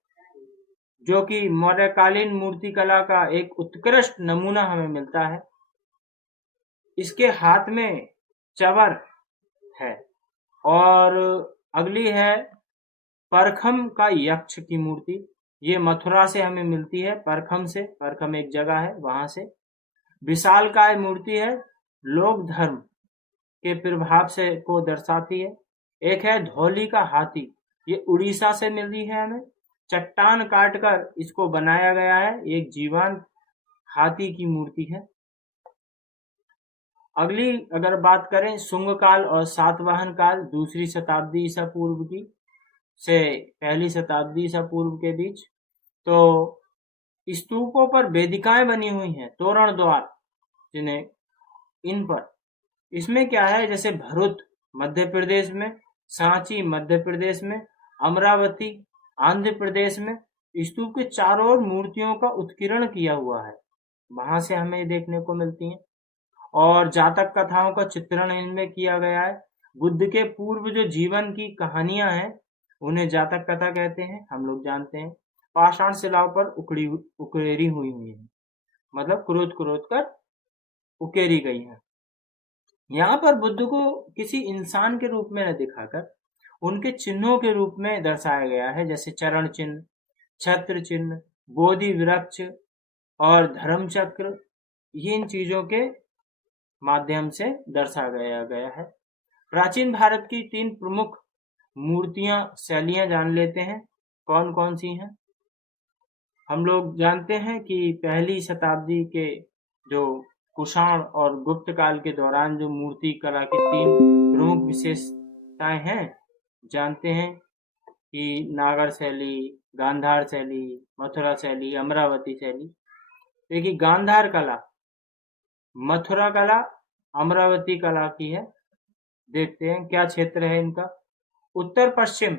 जो कि मौर्यकालीन मूर्ति कला का एक उत्कृष्ट नमूना हमें मिलता है। इसके हाथ में चवर है। और अगली है परखम का यक्ष की मूर्ति। ये मथुरा से हमें मिलती है, परखम से। परखम एक जगह है, वहां से। विशालकाय मूर्ति है, लोक धर्म के प्रभाव से को दर्शाती है। एक है धौली का हाथी, ये उड़ीसा से मिली है हमें। चट्टान काटकर इसको बनाया गया है, एक जीवंत हाथी की मूर्ति है। अगली अगर बात करें शुंग काल और सातवाहन काल, दूसरी शताब्दी ईसा पूर्व की से पहली शताब्दी ईसा पूर्व के बीच, तो स्तूपों पर वेदिकाएं बनी हुई हैं, तोरण द्वार जिन्हें, इन पर इसमें क्या है, जैसे भरूच मध्य प्रदेश में, सांची मध्य प्रदेश में, अमरावती आंध्र प्रदेश में स्तूप के चारों ओर मूर्तियों का उत्कीर्ण किया हुआ है, वहां से हमें देखने को मिलती हैं। और जातक कथाओं का चित्रण इनमें किया गया है। बुद्ध के पूर्व जो जीवन की कहानियां हैं, उन्हें जातक कथा कहते हैं, हम लोग जानते हैं। पाषाण शिलाओं पर उकेरी हुई है, मतलब क्रोध क्रोध कर उकेरी गई है। यहाँ पर बुद्ध को किसी इंसान के रूप में न दिखाकर उनके चिन्हों के रूप में दर्शाया गया है, जैसे चरण चिन्ह, छत्र चिन्ह, बोधि वृक्ष और धर्म चक्र। इन चीजों के माध्यम से दर्शाया गया है। प्राचीन भारत की 3 प्रमुख मूर्तियां शैलियां जान लेते हैं, कौन कौन सी हैं। हम लोग जानते हैं कि पहली शताब्दी के जो कुषाण और गुप्त काल के दौरान जो मूर्ति कला की 3 प्रमुख विशेषताएं हैं, जानते हैं कि नागर शैली, गांधार शैली, मथुरा शैली, अमरावती शैली। देखिए, गांधार कला, मथुरा कला, अमरावती कला की है। देखते हैं क्या क्षेत्र है इनका। उत्तर पश्चिम,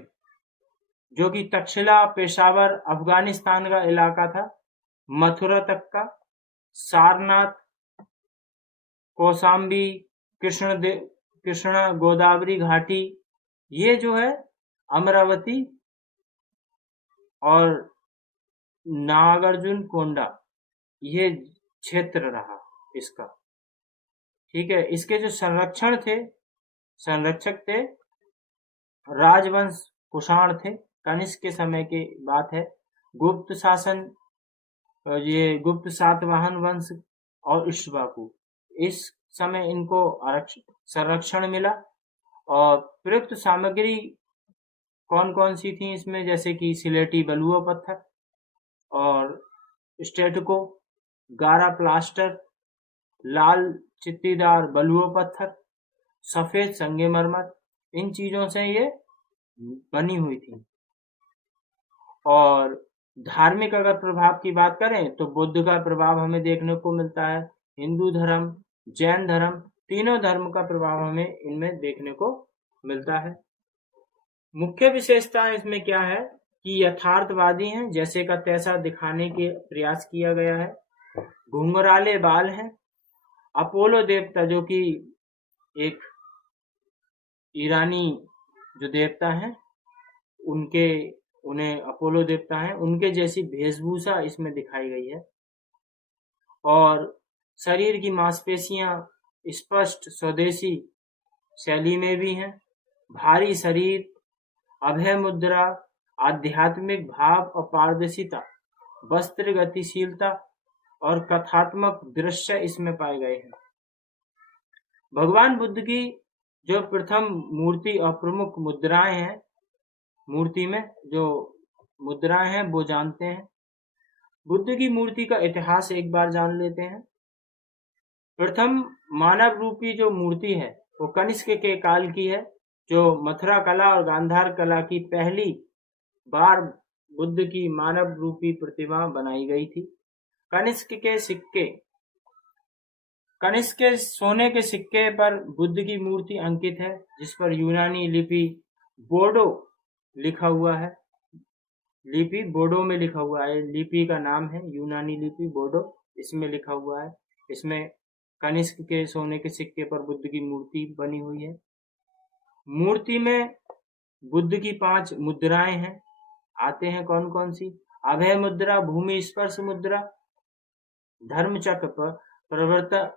जो कि तक्षशिला, पेशावर, अफगानिस्तान का इलाका था, मथुरा तक का, सारनाथ, कौशाम्बी, कृष्णा गोदावरी घाटी, ये जो है अमरावती और नागार्जुन कोंडा, ये क्षेत्र रहा इसका। ठीक है, इसके जो संरक्षक थे, राजवंश कुषाण थे। कनिष्क के समय की बात है। गुप्त शासन, ये गुप्त सातवाहन वंश और इक्ष्वाकु, इस समय इनको संरक्षण मिला। और प्रयुक्त सामग्री कौन कौन सी थी इसमें, जैसे कि सिलेटी बलुआ पत्थर और स्टेटको, गारा प्लास्टर, लाल चित्तीदार बलुआ पत्थर, सफेद संगमरमर, इन चीजों से ये बनी हुई थी। और धार्मिक अगर प्रभाव की बात करें तो बुद्ध का प्रभाव हमें देखने को मिलता है। हिंदू धर्म, जैन धर्म, तीनों धर्म का प्रभाव हमें इनमें देखने को मिलता है। मुख्य विशेषता इसमें क्या है कि यथार्थवादी हैं, जैसे का तैसा दिखाने के प्रयास किया गया है। घुंघराले बाल हैं। अपोलो देवता, जो कि एक ईरानी जो देवता हैं, उन्हें अपोलो देवता हैं, उनके जैसी वेशभूषा इसमें दिखाई गई है। और शरीर की मांसपेशियां स्पष्ट स्वदेशी शैली में भी हैं। भारी शरीर, अभय मुद्रा, आध्यात्मिक भाव और पारदर्शिता, वस्त्र गतिशीलता और कथात्मक दृश्य इसमें पाए गए हैं। भगवान बुद्ध की जो प्रथम मूर्ति और प्रमुख मुद्राएं हैं, मूर्ति में जो मुद्राएं हैं वो जानते हैं। बुद्ध की मूर्ति का इतिहास एक बार जान लेते हैं। प्रथम मानव रूपी जो मूर्ति है वो कनिष्क के काल की है, जो मथुरा कला और गांधार कला की पहली बार बुद्ध की मानव रूपी प्रतिमा बनाई गई थी। कनिष्क के सोने के सिक्के पर बुद्ध की मूर्ति अंकित है, जिस पर यूनानी लिपि बोडो लिखा हुआ है। लिपि बोडो में लिखा हुआ है, लिपि का नाम है यूनानी लिपि बोडो, इसमें लिखा हुआ है। इसमें कनिष्क के सोने के सिक्के पर बुद्ध की मूर्ति बनी हुई है। मूर्ति में बुद्ध की 5 मुद्राएं हैं, आते हैं कौन कौन सी? अभय मुद्रा, भूमि स्पर्श मुद्रा, धर्मचक्र प्रवर्तन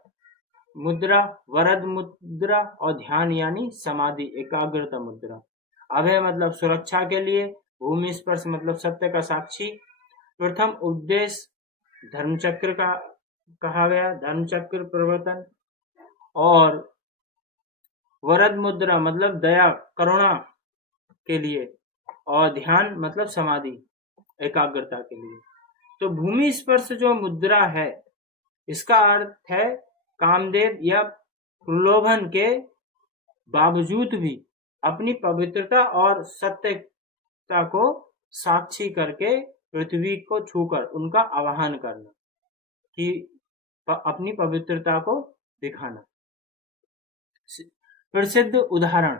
मुद्रा, वरद मुद्रा और ध्यान यानी समाधि एकाग्रता मुद्रा। अभय मतलब सुरक्षा के लिए, भूमि स्पर्श मतलब सत्य का साक्षी। प्रथम उपदेश धर्मचक्र का कहा गया, धर्मचक्र प्रवर्तन। और वरद मुद्रा मतलब दया करुणा के लिए, और ध्यान मतलब समाधि एकाग्रता के लिए। तो भूमि स्पर्श जो मुद्रा है, इसका अर्थ है कामदेव या प्रलोभन के बावजूद भी अपनी पवित्रता और सत्यता को साक्षी करके पृथ्वी को छूकर उनका आवाहन करना, कि अपनी पवित्रता को दिखाना। प्रसिद्ध उदाहरण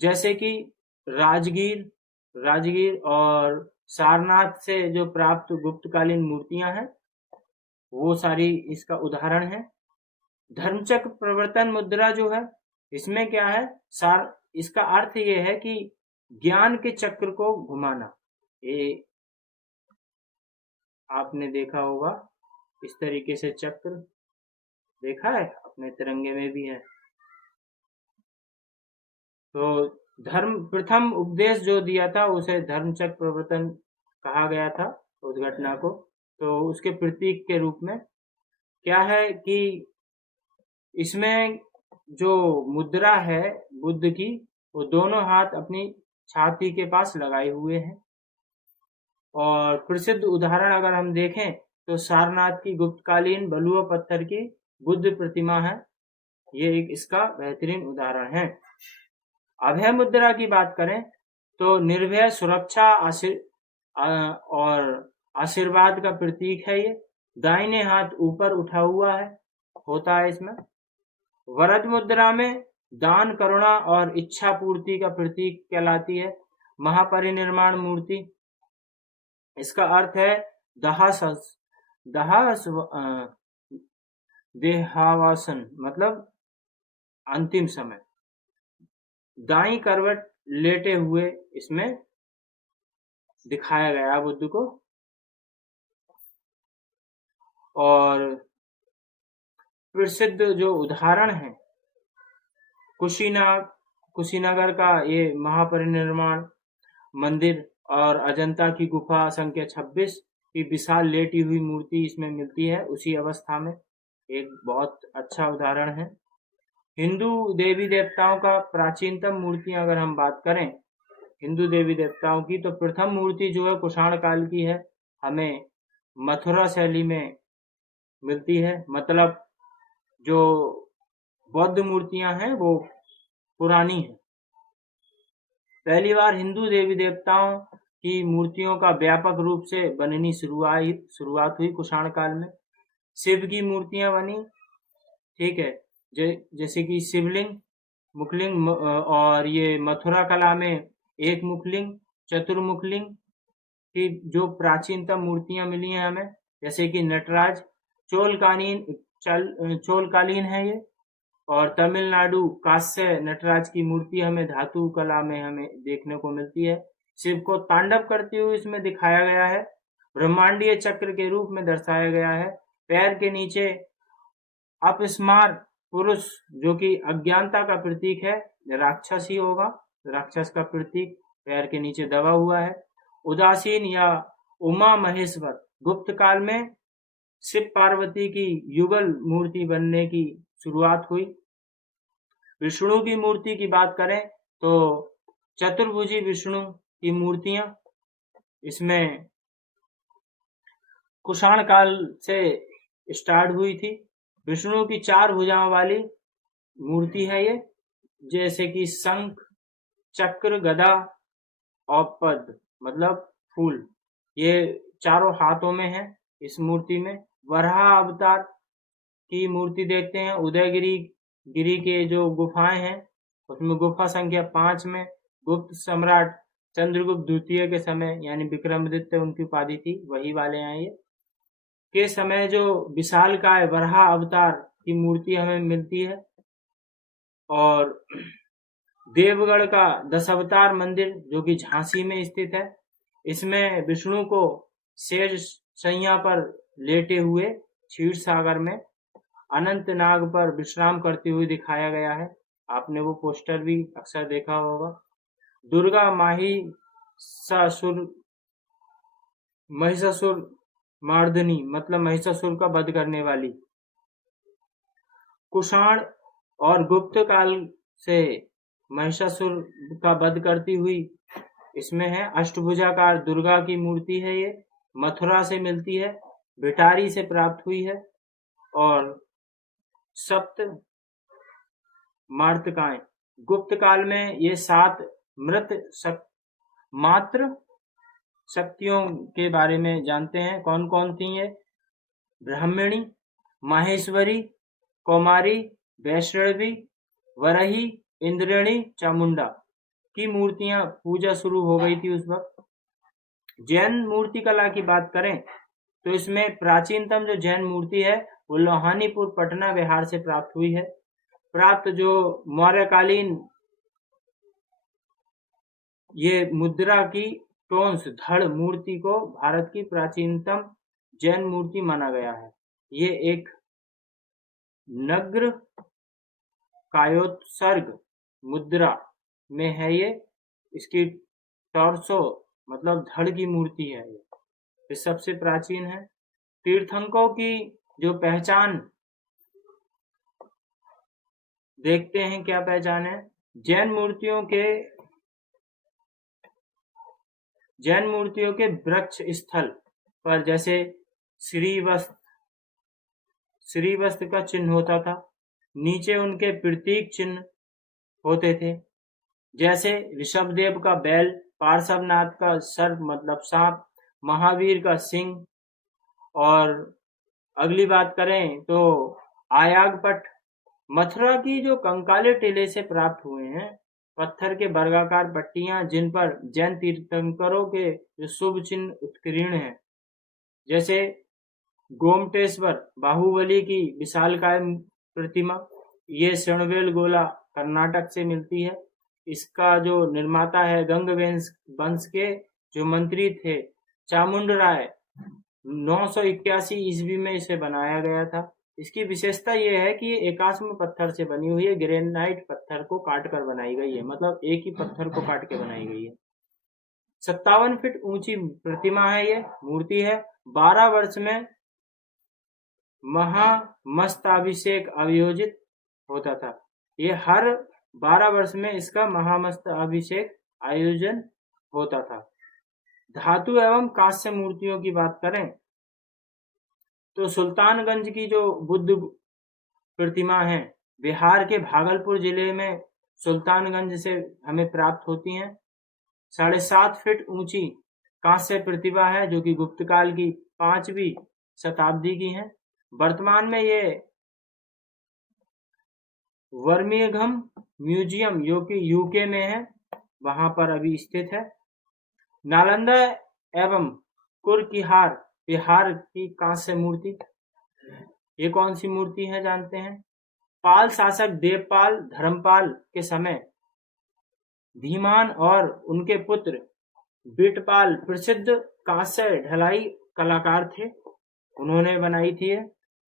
जैसे कि राजगीर और सारनाथ से जो प्राप्त गुप्तकालीन मूर्तियां हैं, वो सारी इसका उदाहरण है। धर्मचक्र प्रवर्तन मुद्रा जो है, इसमें क्या है, इसका अर्थ ये है कि ज्ञान के चक्र को घुमाना। ये आपने देखा होगा, इस तरीके से चक्र देखा है, अपने तिरंगे में भी है। तो प्रथम उपदेश जो दिया था उसे धर्मचक्र प्रवर्तन कहा गया था, उस घटना को। तो उसके प्रतीक के रूप में क्या है कि इसमें जो मुद्रा है बुद्ध की, वो दोनों हाथ अपनी छाती के पास लगाए हुए हैं। और प्रसिद्ध उदाहरण अगर हम देखें तो सारनाथ की गुप्तकालीन बलुआ पत्थर की बुद्ध प्रतिमा है, ये एक इसका बेहतरीन उदाहरण है। अभय मुद्रा की बात करें तो निर्भय, सुरक्षा और आशीर्वाद का प्रतीक है ये। दाहिने हाथ ऊपर उठा हुआ है, होता है इसमें। वरद मुद्रा में दान, करुणा और इच्छा पूर्ति का प्रतीक कहलाती है। महापरिनिर्वाण मूर्ति, इसका अर्थ है देहावसान मतलब अंतिम समय। दाई करवट लेटे हुए इसमें दिखाया गया बुद्ध को। और प्रसिद्ध जो उदाहरण है कुशीनगर का ये महापरिनिर्वाण मंदिर और अजंता की गुफा संख्या 26 की विशाल लेटी हुई मूर्ति इसमें मिलती है उसी अवस्था में, एक बहुत अच्छा उदाहरण है। हिंदू देवी देवताओं का प्राचीनतम मूर्तियां अगर हम बात करें हिंदू देवी देवताओं की, तो प्रथम मूर्ति जो है कुषाण काल की है, हमें मथुरा शैली में मिलती है। मतलब जो बौद्ध मूर्तियां हैं वो पुरानी हैं। पहली बार हिंदू देवी देवताओं की मूर्तियों का व्यापक रूप से बननी शुरुआत हुई कुषाण काल में। शिव की मूर्तियां बनी, ठीक है, जैसे कि शिवलिंग, मुखलिंग, और ये मथुरा कला में एक मुखलिंग, चतुर्मुखलिंग की जो प्राचीनतम मूर्तियां मिली हैं हमें, जैसे कि नटराज चोलकालीन है ये। और तमिलनाडु कांस्य नटराज की मूर्ति हमें धातु कला में हमें देखने को मिलती है। शिव को तांडव करते हुए इसमें दिखाया गया है, ब्रह्मांडीय चक्र के रूप में दर्शाया गया है। पैर के नीचे अपस्मार पुरुष जो कि अज्ञानता का प्रतीक है, राक्षस ही होगा, राक्षस का प्रतीक पैर के नीचे दबा हुआ है। उदासीन या उमा महेश्वर, गुप्त काल में शिव पार्वती की युगल मूर्ति बनने की शुरुआत हुई। विष्णु की मूर्ति की बात करें तो चतुर्भुजी विष्णु की मूर्तियां इसमें कुषाण काल से स्टार्ट हुई थी। विष्णु की 4 भुजाओं वाली मूर्ति है ये, जैसे कि शंख, चक्र, गदा और पद्म मतलब फूल, ये चारों हाथों में है इस मूर्ति में। वराह अवतार की मूर्ति देखते हैं। उदयगिरी गिरी के जो गुफाएं हैं उसमें गुफा संख्या 5 में गुप्त सम्राट चंद्रगुप्त द्वितीय के समय, यानी विक्रमादित्य उनकी उपाधि थी, वही वाले हैं ये, के समय जो विशालकाय वराह अवतार की मूर्ति हमें मिलती है। और देवगढ़ का 10 अवतार मंदिर जो कि झांसी में स्थित है, इसमें विष्णु को शेष शैया पर लेटे हुए क्षीर सागर में अनंत नाग पर विश्राम करते हुए दिखाया गया है। आपने वो पोस्टर भी अक्सर देखा होगा। दुर्गा महिषासुर मार्दनी मतलब महिषासुर का वध करने वाली। कुषाण और गुप्त काल से महिषासुर का वध करती हुई इसमें है। अष्टभुजाकार दुर्गा की मूर्ति है, ये मथुरा से मिलती है, भिटारी से प्राप्त हुई है। और सप्त मातृकाएं, गुप्त काल में ये 7 मात्र शक्तियों के बारे में जानते हैं। कौन कौन थी ये? ब्राह्मणी, माहेश्वरी, कौमारी, वैष्णवी, वरही, इंद्रणी, चामुंडा की मूर्तियां पूजा शुरू हो गई थी उस वक्त। जैन मूर्ति कला की बात करें तो इसमें प्राचीनतम जो जैन मूर्ति है वो लोहानीपुर पटना बिहार से प्राप्त हुई है। प्राप्त जो मौर्यकालीन ये मुद्रा की टोन्स धड़ मूर्ति को भारत की प्राचीनतम जैन मूर्ति माना गया है। ये एक नग्र कायोत्सर्ग मुद्रा में है ये, इसकी टॉर्सो मतलब धड़ की मूर्ति है ये सबसे प्राचीन है। तीर्थंकरों की जो पहचान देखते हैं, क्या पहचान है? जैन मूर्तियों के वृक्ष स्थल पर जैसे श्रीवस्त्र का चिन्ह होता था, नीचे उनके प्रतीक चिन्ह होते थे, जैसे ऋषभदेव का बैल, पार्श्वनाथ का सर्प मतलब सांप, महावीर का सिंह। और अगली बात करें तो आयागपट, मथुरा की जो कंकाले टीले से प्राप्त हुए हैं पत्थर के वर्गाकार पट्टियां, जिन पर जैन तीर्थंकरों के जो शुभ चिन्ह उत्कीर्ण हैं, जैसे गोमटेश्वर बाहुबली की विशालकाय प्रतिमा, ये श्रवणबेल गोला कर्नाटक से मिलती है। इसका जो निर्माता है गंग वंश के जो मंत्री थे चामुंडराय, 981 ईस्वी में इसे बनाया गया था। इसकी विशेषता यह है कि ये एकास्म पत्थर से बनी हुई है, ग्रेनाइट पत्थर को काट कर बनाई गई है, मतलब एक ही पत्थर को काट के बनाई गई है। 57 फीट ऊंची प्रतिमा है, ये मूर्ति है। 12 वर्ष में महामस्तकाभिषेक आयोजित होता था। ये हर 12 वर्ष में इसका महामस्तकाभिषेक आयोजन होता था। धातु एवं कांस्य मूर्तियों की बात करें तो सुल्तानगंज की जो बुद्ध प्रतिमा है बिहार के भागलपुर जिले में सुल्तानगंज से हमें प्राप्त होती हैं। 7.5 फीट ऊंची कांस्य प्रतिमा है जो कि गुप्त काल की 5वीं शताब्दी की है। वर्तमान में ये बर्मिंघम म्यूजियम जो कि यूके में है वहां पर अभी स्थित है। नालंदा एवं कुरकिहार बिहार की कांस्य मूर्ति, ये कौन सी मूर्ति है जानते हैं? पाल शासक देवपाल धर्मपाल के समय धीमान और उनके पुत्र बिटपाल प्रसिद्ध कांस्य ढलाई कलाकार थे, उन्होंने बनाई थी।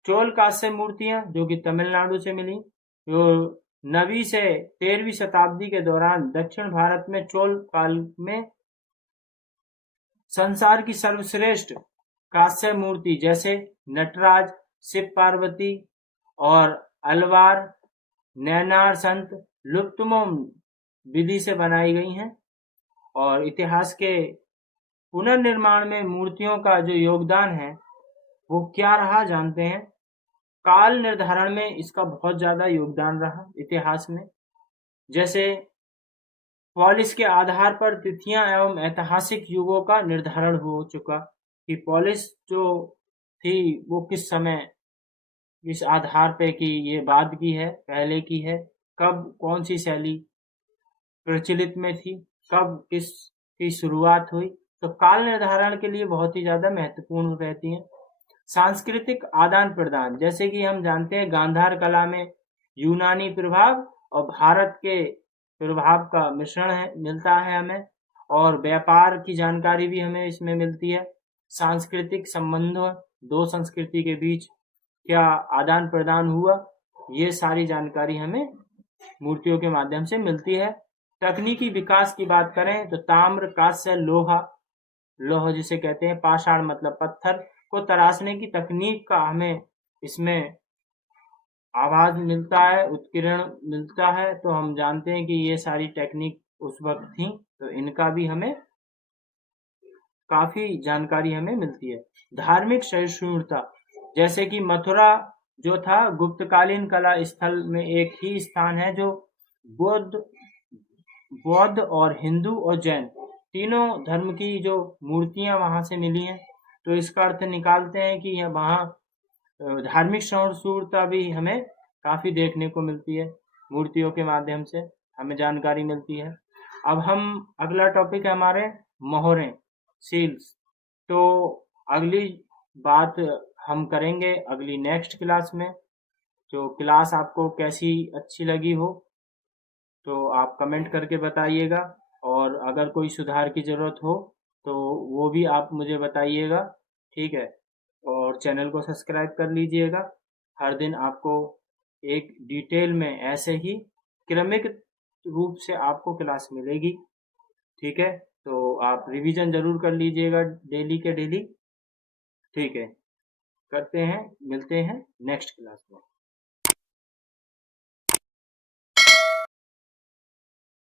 चोल कांस्य मूर्तियां जो कि तमिलनाडु से मिली, जो 9वीं से 13वीं शताब्दी के दौरान दक्षिण भारत में चोल काल में संसार की सर्वश्रेष्ठ कांस्य मूर्ति जैसे नटराज, शिव पार्वती और अलवार, नैनार संत लुप्तमोम विधि से बनाई गई हैं। और इतिहास के पुनर्निर्माण में मूर्तियों का जो योगदान है वो क्या रहा जानते हैं। काल निर्धारण में इसका बहुत ज्यादा योगदान रहा इतिहास में। जैसे पॉलिस के आधार पर तिथियां एवं ऐतिहासिक युगों का निर्धारण हो चुका कि पॉलिस जो थी वो किस समय, इस आधार पे कि ये बाद की है, पहले की है, कब कौन सी शैली प्रचलित में थी, कब किस की शुरुआत हुई, तो काल निर्धारण के लिए बहुत ही ज्यादा महत्वपूर्ण रहती हैं। सांस्कृतिक आदान प्रदान, जैसे कि हम जानते हैं गांधार कला में यूनानी प्रभाव और भारत के प्रभाव का मिश्रण है, मिलता है हमें, और व्यापार की जानकारी भी हमें इसमें मिलती है। सांस्कृतिक संबंधों, दो संस्कृति के बीच क्या आदान प्रदान हुआ, ये सारी जानकारी हमें मूर्तियों के माध्यम से मिलती है। तकनीकी विकास की बात करें तो ताम्र, कांस्य, लोहा जिसे कहते हैं, पाषाण मतलब पत्थर को तराशने की तकनीक का हमें इसमें आवाज मिलता है, उत्कीर्ण मिलता है। तो हम जानते हैं कि ये सारी टेक्निक उस वक्त थी, तो इनका भी हमें काफी जानकारी हमें मिलती है। धार्मिक सहिष्णुता, जैसे कि मथुरा जो था गुप्तकालीन कला स्थल में एक ही स्थान है जो बौद्ध और हिंदू और जैन तीनों धर्म की जो मूर्तियां वहां से मिली हैं। तो इसका अर्थ निकालते हैं कि वहां धार्मिक सहिष्णुता भी हमें काफी देखने को मिलती है, मूर्तियों के माध्यम से हमें जानकारी मिलती है। अब हम अगला टॉपिक है हमारे मोहरें, सील्स। तो अगली बात हम करेंगे अगली नेक्स्ट क्लास में। जो क्लास आपको कैसी अच्छी लगी हो तो आप कमेंट करके बताइएगा, और अगर कोई सुधार की ज़रूरत हो तो वो भी आप मुझे बताइएगा, ठीक है। और चैनल को सब्सक्राइब कर लीजिएगा। हर दिन आपको एक डिटेल में ऐसे ही क्रमिक रूप से आपको क्लास मिलेगी, ठीक है। तो आप रिवीजन जरूर कर लीजिएगा डेली के डेली, ठीक है। करते हैं, मिलते हैं नेक्स्ट क्लास में।